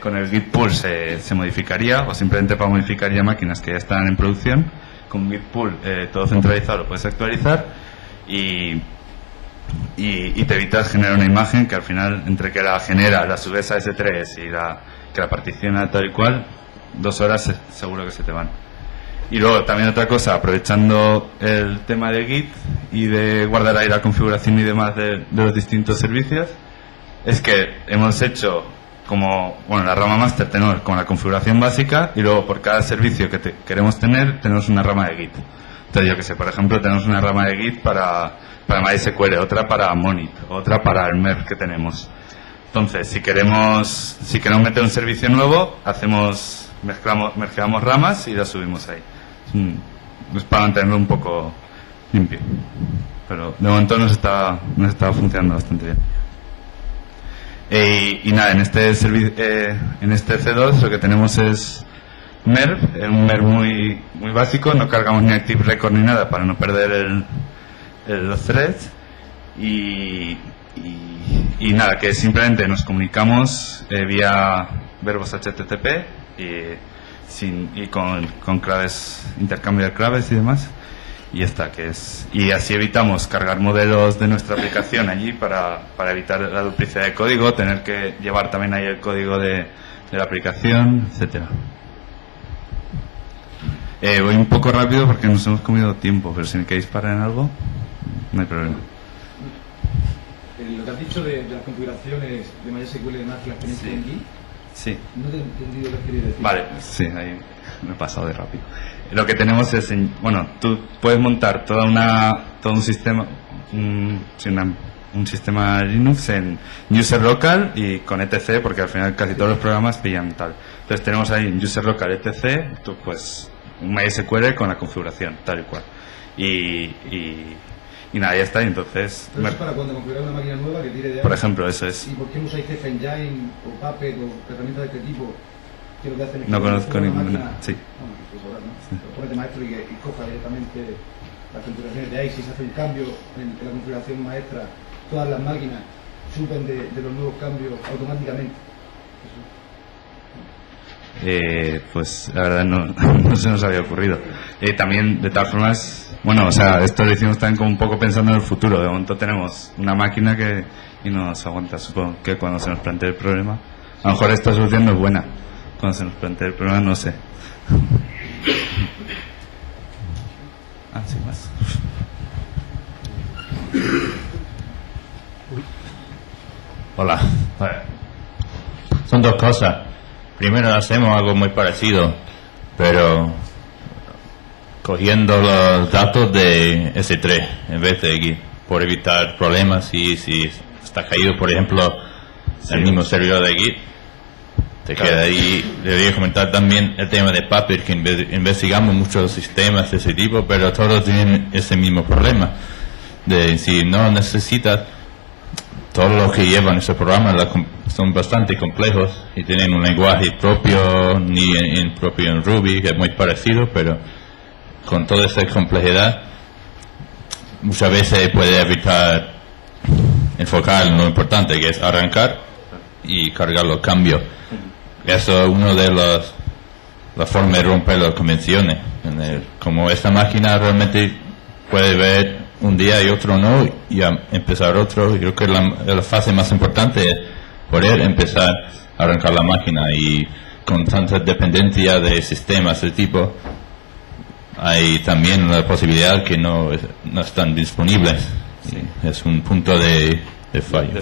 con el git pull se modificaría, o simplemente para modificar ya máquinas que ya están en producción. Con git pull todo centralizado lo puedes actualizar y te evitas generar una imagen que al final, entre que la genera, la subes a S3 y que la particiona tal y cual, 2 horas seguro que se te van. Y luego también otra cosa, aprovechando el tema de Git y de guardar ahí la configuración y demás de los distintos servicios, es que hemos hecho la rama master tenemos como la configuración básica, y luego por cada servicio que queremos tener, tenemos una rama de Git. Entonces, por ejemplo, tenemos una rama de Git para MySQL, otra para Monit, otra para el MERP que tenemos. Entonces, si queremos meter un servicio nuevo, mezclamos ramas y las subimos ahí. Es para mantenerlo un poco limpio. Pero de momento nos está funcionando bastante bien. Y nada, en este C2 lo que tenemos es MERP, un MERP muy, muy básico, no cargamos ni Active Record ni nada para no perder los threads, y Y nada, que simplemente nos comunicamos vía verbos HTTP y con claves, intercambio de claves y demás. Y ya está, y así evitamos cargar modelos de nuestra aplicación allí para evitar la duplicidad de código, tener que llevar también ahí el código de la aplicación, etcétera. Voy un poco rápido porque nos hemos comido tiempo, pero si me queréis parar en algo, no hay problema. Lo que has dicho de las configuraciones de MySQL y demás que las tenéis en Git, sí. no te he entendido lo que querías decir. Vale, sí, ahí me he pasado de rápido. Lo que tenemos es, tú puedes montar todo un sistema, un sistema Linux en user local y con etc, porque al final casi todos los programas pillan tal. Entonces tenemos ahí en user local etc, tú pues un MySQL con la configuración tal y cual. Y nada, ya está. Y entonces, pero eso es para cuando configurar una máquina nueva que tire de por ejemplo, eso es. ¿Y por qué no usáis Ceph Engine o Puppet o herramientas de este tipo? Que lo que hacen es No que conozco ninguna. máquina, Sí. Bueno, pues ahora, ¿no? Sí. Ponete maestro y coja directamente las configuraciones de ahí. Si se hace un cambio en la configuración maestra, todas las máquinas suben de los nuevos cambios automáticamente. Pues la verdad no se nos había ocurrido. También, de todas formas, bueno, o sea, esto lo hicimos también como un poco pensando en el futuro. De momento tenemos una máquina y nos aguanta. Supongo que cuando se nos plantee el problema, a lo mejor esta solución no es buena. Cuando se nos plantee el problema, no sé. Sí, más. Hola. Son dos cosas. Primero hacemos algo muy parecido, pero cogiendo los datos de S3 en vez de Git, por evitar problemas si está caído, por ejemplo, el mismo servidor de Git, te queda ahí. Debería comentar también el tema de Puppet, que investigamos muchos sistemas de ese tipo, pero todos tienen ese mismo problema, de si no necesitas. Todos los que llevan ese programa son bastante complejos y tienen un lenguaje propio, propio en Ruby, que es muy parecido, pero con toda esa complejidad muchas veces puede evitar enfocar en lo importante, que es arrancar y cargar los cambios. Eso es una de las formas de romper las convenciones. Como esta máquina realmente puede ver un día y otro no, y a empezar otro. Yo creo que la fase más importante es poder empezar a arrancar la máquina, y con tanta dependencia de sistemas de tipo, hay también la posibilidad que no están disponibles. Sí. Es un punto de fallo.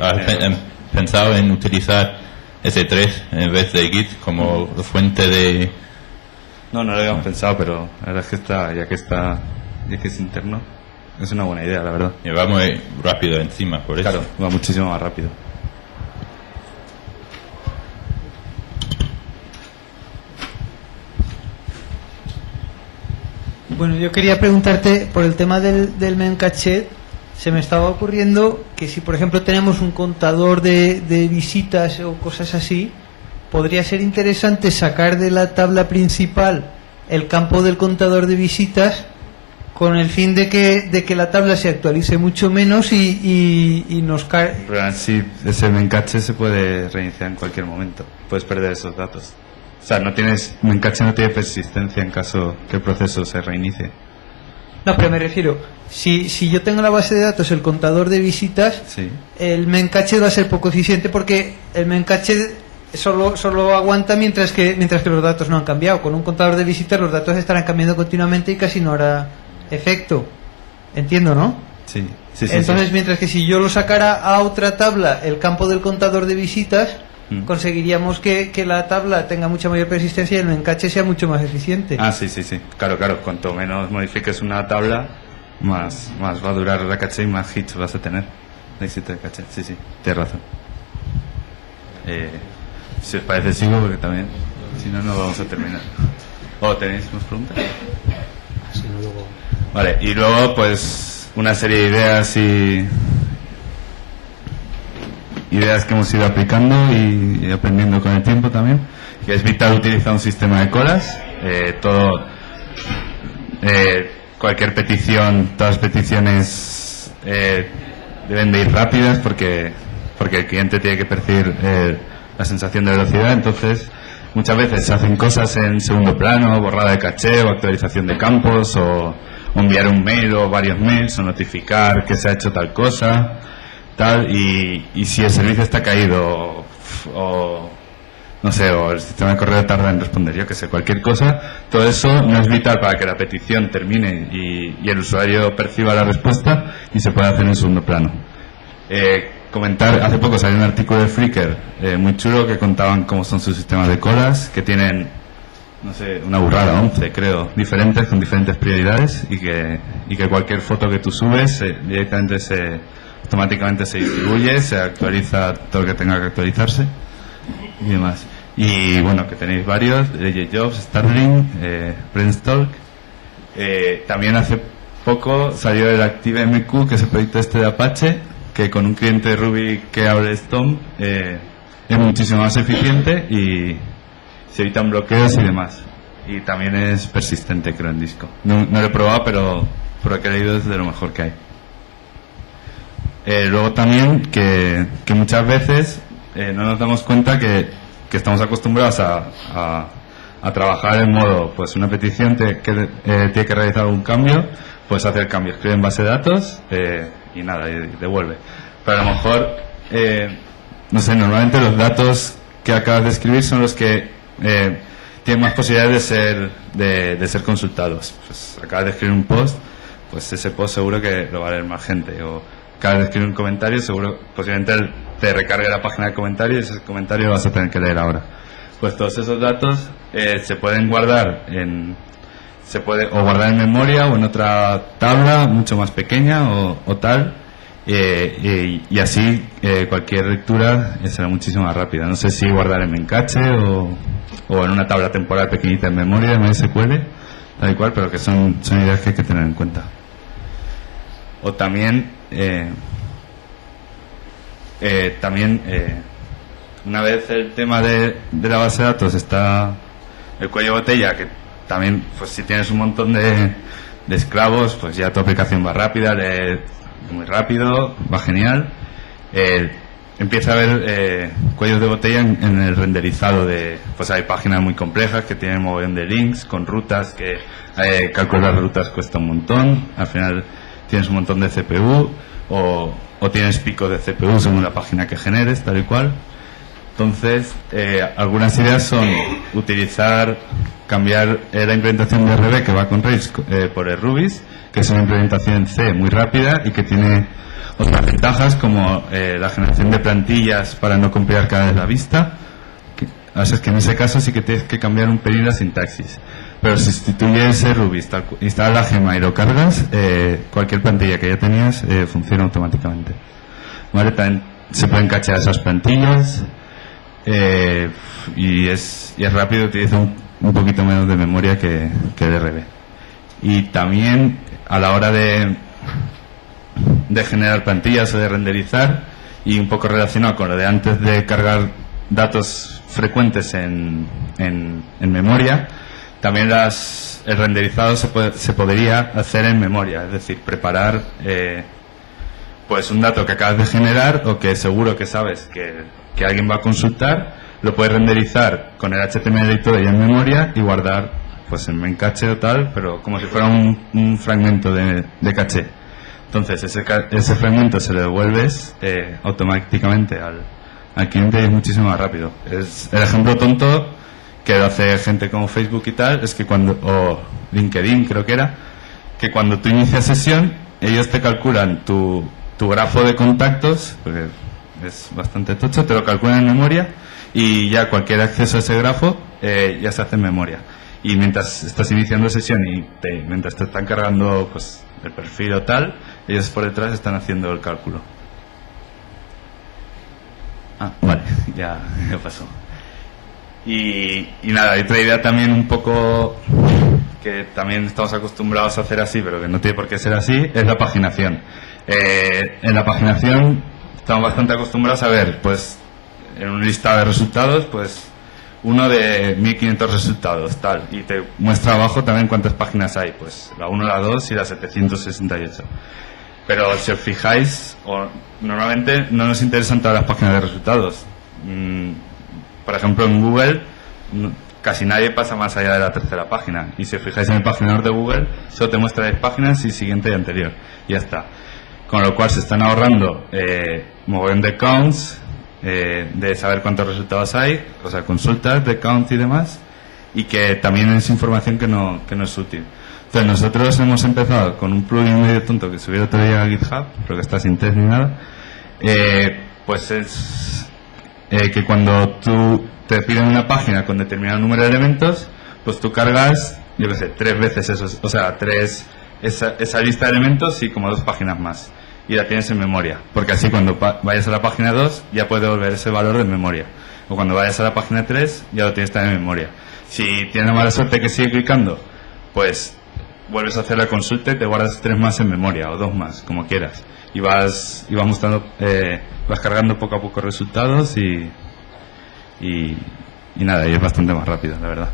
¿Has pensado en utilizar S3 en vez de Git como fuente de...? No lo habíamos pensado, pero la verdad es que ya que es interno, es una buena idea, la verdad. Y va muy rápido encima, por eso. Claro, va muchísimo más rápido. Bueno, yo quería preguntarte por el tema del Memcached. Se me estaba ocurriendo que si, por ejemplo, tenemos un contador de visitas o cosas así, podría ser interesante sacar de la tabla principal el campo del contador de visitas, con el fin de que la tabla se actualice mucho menos y nos cargue. Pero sí, ese Memcache se puede reiniciar en cualquier momento. Puedes perder esos datos. O sea, Memcache no tiene persistencia en caso que el proceso se reinicie. No, pero me refiero, si yo tengo en la base de datos el contador de visitas, sí, el Memcache va a ser poco eficiente, porque el Memcache solo aguanta mientras que los datos no han cambiado. Con un contador de visitas los datos estarán cambiando continuamente y casi no hará efecto. Entiendo, ¿no? Sí. Entonces, mientras que si yo lo sacara a otra tabla, el campo del contador de visitas, conseguiríamos que la tabla tenga mucha mayor persistencia y el Memcache sea mucho más eficiente. Sí. Claro. Cuanto menos modifiques una tabla, más va a durar la caché y más hits vas a tener. Éxito de caché. Sí, tienes razón. Si os parece, sigo, porque también, si no vamos a terminar. ¿Tenéis más preguntas? Vale, y luego, pues, una serie de ideas que hemos ido aplicando y aprendiendo con el tiempo también, que es vital utilizar un sistema de colas. Cualquier petición, todas las peticiones deben de ir rápidas porque el cliente tiene que percibir la sensación de velocidad. Entonces muchas veces se hacen cosas en segundo plano, borrada de caché o actualización de campos o enviar un mail o varios mails o notificar que se ha hecho tal cosa, tal, y si el servicio está caído o no sé, o el sistema de correo tarda en responder, yo que sé, cualquier cosa, todo eso no es vital para que la petición termine y el usuario perciba la respuesta y se pueda hacer en segundo plano. Comentar, hace poco salió un artículo de Flickr muy chulo que contaban cómo son sus sistemas de colas, que tienen, no sé, una burrada, 11 creo, diferentes, con diferentes prioridades, y que cualquier foto que tú subes directamente automáticamente se distribuye, se actualiza todo lo que tenga que actualizarse y demás. Y bueno, que tenéis varios, JJobs, Starling, Brainstalk. También hace poco salió el ActiveMQ, que es el proyecto este de Apache, que con un cliente Ruby que hable Stomp es muchísimo más eficiente y se evitan bloqueos y demás. Y también es persistente, creo, en disco. No lo he probado, pero por lo que he leído es de lo mejor que hay. Luego también que muchas veces no nos damos cuenta que estamos acostumbrados a trabajar en modo, pues una petición tiene que realizar algún cambio, pues hacer cambio, escribe en base de datos y nada, y devuelve. Pero a lo mejor, no sé, normalmente los datos que acabas de escribir son los que tienen más posibilidades de ser consultados. Pues acabas de escribir un post, pues ese post seguro que lo va a leer más gente, o acabas de escribir un comentario, seguro, posiblemente te recargue la página de comentarios y ese comentario lo vas a tener que leer ahora. Pues todos esos datos se pueden guardar guardar en memoria o en otra tabla mucho más pequeña o tal, y así cualquier lectura será muchísimo más rápida. No sé si guardar en Memcache o en una tabla temporal pequeñita en memoria, en MySQL, tal y cual, pero que son ideas que hay que tener en cuenta. O también una vez el tema de la base de datos está el cuello de botella, que también, pues si tienes un montón de esclavos, pues ya tu aplicación va rápida, lee muy rápido, va genial. Empieza a haber cuellos de botella en el renderizado pues hay páginas muy complejas que tienen un montón de links con rutas que calcular rutas cuesta un montón. Al final tienes un montón de CPU o tienes picos de CPU según la página que generes, tal y cual. Entonces, algunas ideas son cambiar la implementación de RB que va con Rails por el Rubis, que es una implementación en C muy rápida y que tiene otras ventajas como la generación de plantillas para no compilar cada vez la vista. Así es que en ese caso sí que tienes que cambiar un pelín la sintaxis. Pero si sustituyes ese Rubis, instalas la gema y lo cargas, cualquier plantilla que ya tenías funciona automáticamente. ¿Vale? También se pueden cachear esas plantillas. Y es rápido, utiliza un poquito menos de memoria que el RB. Y también a la hora de generar plantillas o de renderizar, y un poco relacionado con lo de antes de cargar datos frecuentes en memoria, también el renderizado se podría hacer en memoria, es decir, preparar pues un dato que acabas de generar o que seguro que sabes que alguien va a consultar, lo puedes renderizar con el HTML y todo ya en memoria y guardar pues en Memcache o tal, pero como si fuera un fragmento de caché. Entonces ese fragmento se lo devuelves automáticamente al cliente y es muchísimo más rápido. Es el ejemplo tonto que lo hace gente como Facebook y tal, es que o LinkedIn creo que era, que cuando tú inicias sesión ellos te calculan tu grafo de contactos, porque es bastante tocho, te lo calculan en memoria y ya cualquier acceso a ese grafo ya se hace en memoria. Y mientras estás iniciando sesión y mientras te están cargando pues el perfil o tal, ellos por detrás están haciendo el cálculo. Vale, ya pasó. Y nada, hay otra idea también un poco que también estamos acostumbrados a hacer así, pero que no tiene por qué ser así, es la paginación. En la paginación estamos bastante acostumbrados a ver, pues, en un listado de resultados, pues, uno de 1500 resultados, tal, y te muestra abajo también cuántas páginas hay, pues, la 1, la 2 y la 768. Pero si os fijáis, normalmente no nos interesan todas las páginas de resultados. Por ejemplo, en Google casi nadie pasa más allá de la tercera página. Y si os fijáis en el paginador de Google, solo te muestra 10 páginas y siguiente y anterior. Y ya está. Con lo cual se están ahorrando mogollón de counts, de saber cuántos resultados hay, o sea, consultas de count y demás, y que también es información que no es útil. Entonces nosotros hemos empezado con un plugin medio tonto que subí otro día a GitHub, pero que está sin test ni nada. Pues es que cuando tú te piden una página con determinado número de elementos, pues tú cargas, yo qué sé, 3 veces esos, o sea, esa lista de elementos y como 2 páginas más, y la tienes en memoria, porque así cuando vayas a la página 2 ya puedes devolver ese valor de memoria, o cuando vayas a la página 3 ya lo tienes también en memoria. Si tienes la mala suerte que sigue clicando, pues vuelves a hacer la consulta y te guardas 3 más en memoria, o 2 más, como quieras, y vas mostrando, vas cargando poco a poco resultados y nada, y es bastante más rápido, la verdad.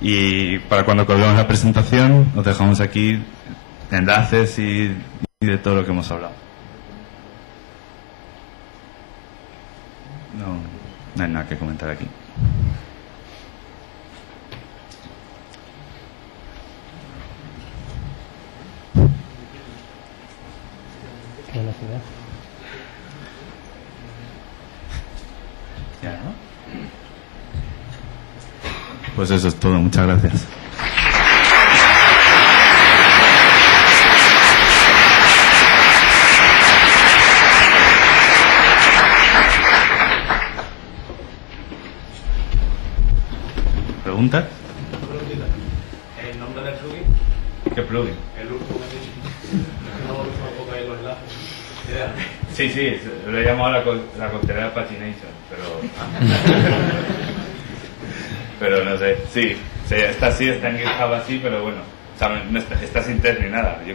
Y para cuando colgamos la presentación os dejamos aquí enlaces y de todo lo que hemos hablado. No hay nada que comentar aquí. Ya, ¿no? Pues eso es todo, muchas gracias. ¿Preguntas? ¿El nombre del plugin? ¿Qué plugin? El último que he dicho. No lo he visto tampoco ahí los enlaces. Sí, lo he llamado la coctelera Pagination, pero no sé, sí, está así, está en GitHub así, pero bueno, o sea, no está sin test ni nada. Yo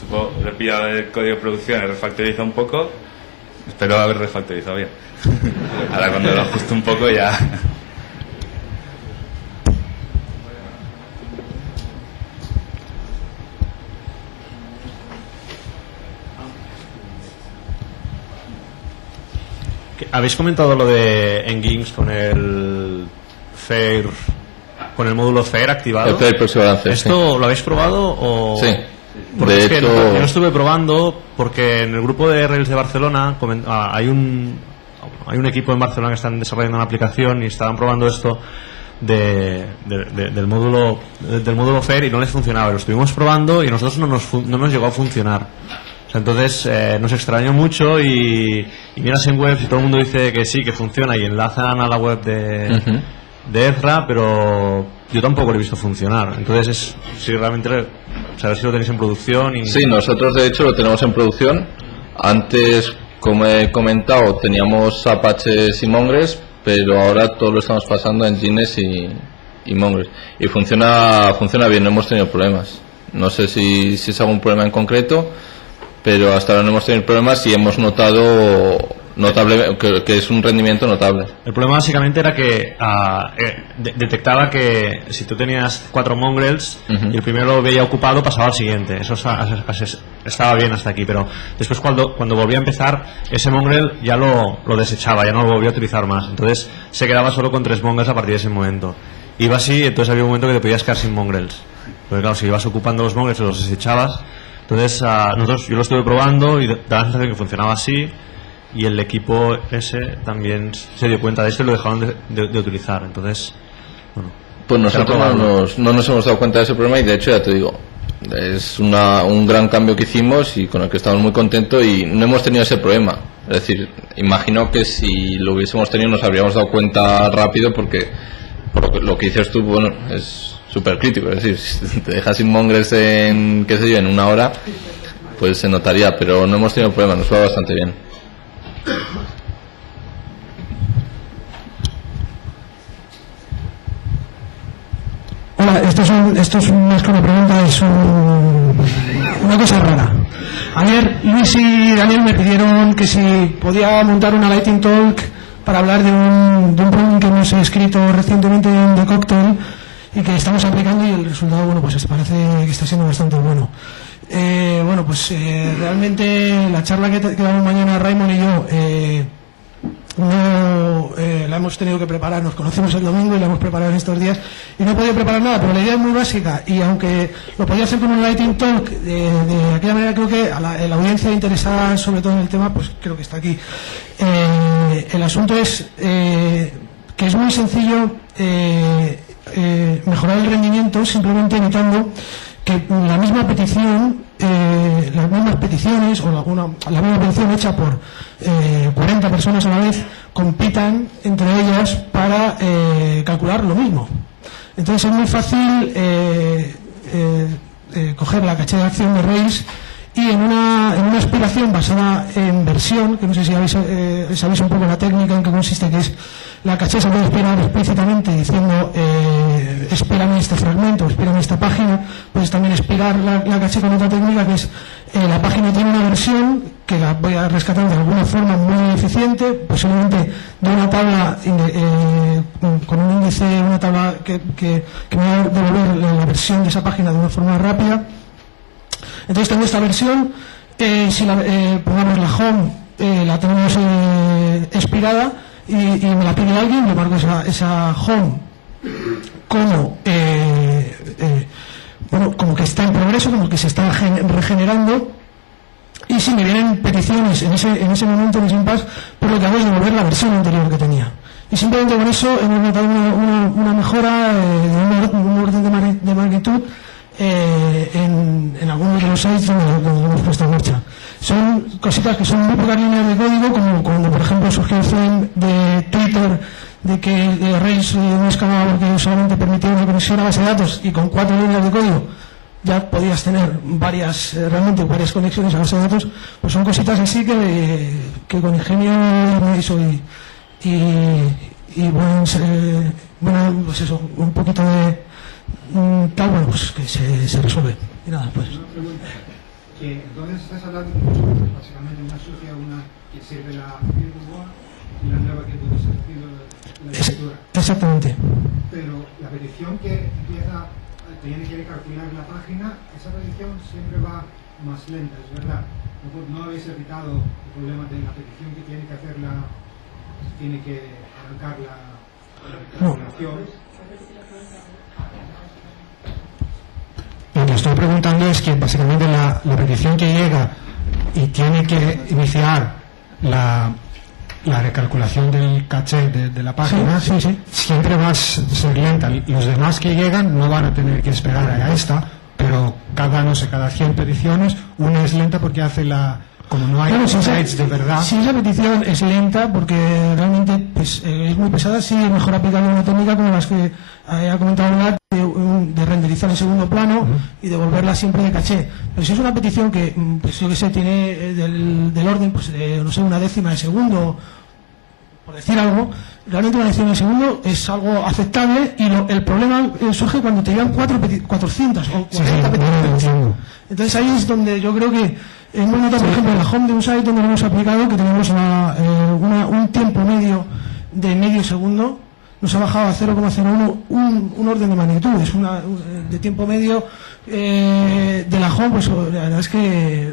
supongo, lo he pillado el código de producción, he refactorizado un poco, espero haber refactorizado bien. Ahora cuando lo ajuste un poco ya... Habéis comentado lo de Nginx con el Fair, con el módulo Fair activado. El Fair Proxy Balance, ¿Esto sí. lo habéis probado o...? Sí. Porque De es que hecho... yo lo estuve probando porque en el grupo de Rails de Barcelona hay un equipo en Barcelona que están desarrollando una aplicación y estaban probando esto del módulo Fair y no les funcionaba. Lo estuvimos probando y a nosotros no nos llegó a funcionar. Entonces nos extrañó mucho y miras en webs y todo el mundo dice que sí, que funciona y enlazan a la web de Ezra, pero yo tampoco lo he visto funcionar. Entonces si realmente saber si lo tenéis en producción y... Sí, nosotros de hecho lo tenemos en producción. Antes, como he comentado, teníamos Apache y Mongoose, pero ahora todo lo estamos pasando en Nginx y Mongoose. Y funciona bien, no hemos tenido problemas. No sé si es algún problema en concreto, pero hasta ahora no hemos tenido problemas y hemos notado que es un rendimiento notable. El problema básicamente era que detectaba que si tú tenías 4 mongrels y el primero lo veía ocupado, pasaba al siguiente. Eso estaba bien hasta aquí, pero después cuando volvía a empezar, ese mongrel ya lo desechaba, ya no lo volvía a utilizar más. Entonces se quedaba solo con 3 mongrels a partir de ese momento. Iba así, entonces había un momento que te podías quedar sin mongrels. Porque claro, si ibas ocupando los mongrels y los desechabas. Entonces yo lo estuve probando y daba la sensación que funcionaba así, y el equipo ese también se dio cuenta de esto y lo dejaron de utilizar. Entonces, bueno, pues nosotros no nos hemos dado cuenta de ese problema y de hecho ya te digo, es un gran cambio que hicimos y con el que estamos muy contentos y no hemos tenido ese problema. Es decir, imagino que si lo hubiésemos tenido nos habríamos dado cuenta rápido porque por lo que dices tú, bueno, es súper crítico. Es decir, si te dejas sin mongoose en, qué sé yo, en 1 hora, pues se notaría, pero no hemos tenido problema, nos va bastante bien. Hola, esto es más que una pregunta, es una cosa rara. Ayer Luis y Daniel me pidieron que si podía montar una Lightning Talk para hablar de un plugin que hemos escrito recientemente en The Cocktail y que estamos aplicando y el resultado, bueno, pues parece que está siendo bastante bueno. Bueno, pues realmente la charla que damos mañana Raymond y yo no la hemos tenido que preparar, nos conocemos el domingo y la hemos preparado en estos días y no he podido preparar nada, pero la idea es muy básica y aunque lo podía hacer con un Lightning Talk, de aquella manera creo que a la audiencia interesada sobre todo en el tema, pues creo que está aquí. El asunto es que es muy sencillo mejorar el rendimiento simplemente evitando que la misma petición, las mismas peticiones o la misma petición hecha por 40 personas a la vez compitan entre ellas para calcular lo mismo. Entonces es muy fácil coger la caché de acción de Rails y en una aspiración basada en versión, que no sé si sabéis un poco la técnica en que consiste, que es la caché se puede expirar explícitamente diciendo expírame este fragmento, expírame esta página. Puedes también expirar la caché con otra técnica que es la página tiene una versión que la voy a rescatar de alguna forma muy eficiente, posiblemente de una tabla con un índice, una tabla que me va a devolver la versión de esa página de una forma rápida. Entonces tengo esta versión, si pongamos la home, la tenemos expirada y me la pide alguien, le marco esa home como como que está en progreso, como que se está regenerando, y si me vienen peticiones en ese momento, en ese impasse, pues lo que hago es devolver la versión anterior que tenía. Y simplemente con eso hemos notado una mejora de un orden de magnitud en algunos de los sites donde lo hemos puesto en marcha. Son cositas que son muy pocas líneas de código, como cuando por ejemplo surgió el flame de Twitter de que Rails no escalaba porque solamente permitía una conexión a base de datos, y con 4 líneas de código ya podías tener varias conexiones a base de datos. Pues son cositas así que con ingenio y bueno, pues eso, un poquito de tal, bueno, pues que se resuelve. Y nada, pues. Que entonces estás hablando de dos cosas, básicamente una sucia, una que sirve la antigua y la nueva que tú has recibido la escritura. Exactamente. Pero la petición que empieza, tiene que calcular la página, esa petición siempre va más lenta, es verdad. No habéis evitado el problema de la petición que tiene que hacerla, tiene que arrancar la calculación. Lo que estoy preguntando es que básicamente la petición que llega y tiene que iniciar la recalculación del caché de la página, siempre va a ser lenta. Los demás que llegan no van a tener que esperar a esta, pero cada 100 peticiones, una es lenta porque hace como no hay sites de verdad. Si esa petición es lenta porque realmente pues, es muy pesada, sí es mejor aplicar una técnica como las que ha comentado Vlad, de renderizar en segundo plano y devolverla siempre de caché. Pero si es una petición que, pues yo que sé, tiene del orden, pues no sé, una décima de segundo, por decir algo, realmente una décima de segundo es algo aceptable, y el problema surge cuando te llegan 400 o 40 peticiones. Entonces ahí es donde yo creo que es muy notable, por ejemplo, en la home de un site donde lo hemos aplicado, que tenemos un tiempo medio de medio segundo, nos ha bajado a 0,01 un orden de magnitud. Es de tiempo medio de la home, pues la verdad es que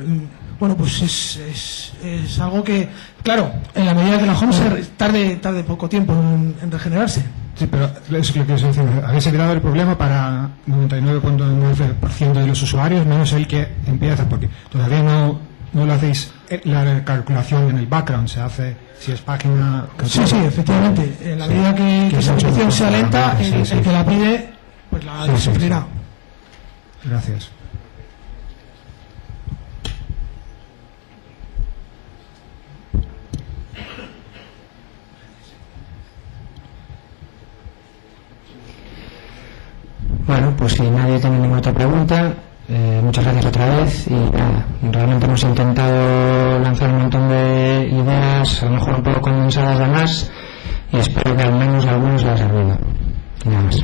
bueno, pues es algo que, claro, en la medida que la home tarde poco tiempo en regenerarse. Sí, pero es lo que estoy diciendo. Habéis evitado el problema para 99,9% de los usuarios, menos el que empieza, porque todavía no lo hacéis la calculación en el background, se hace si es página. Sí, efectivamente. En la medida que esa petición sea lenta, el que la pide, pues la sufrirá. Gracias. Bueno, pues si nadie tiene ninguna otra pregunta, muchas gracias otra vez, y nada, realmente hemos intentado lanzar un montón de ideas, a lo mejor un poco condensadas de más, y espero que al menos a algunos les haya servido. Nada más.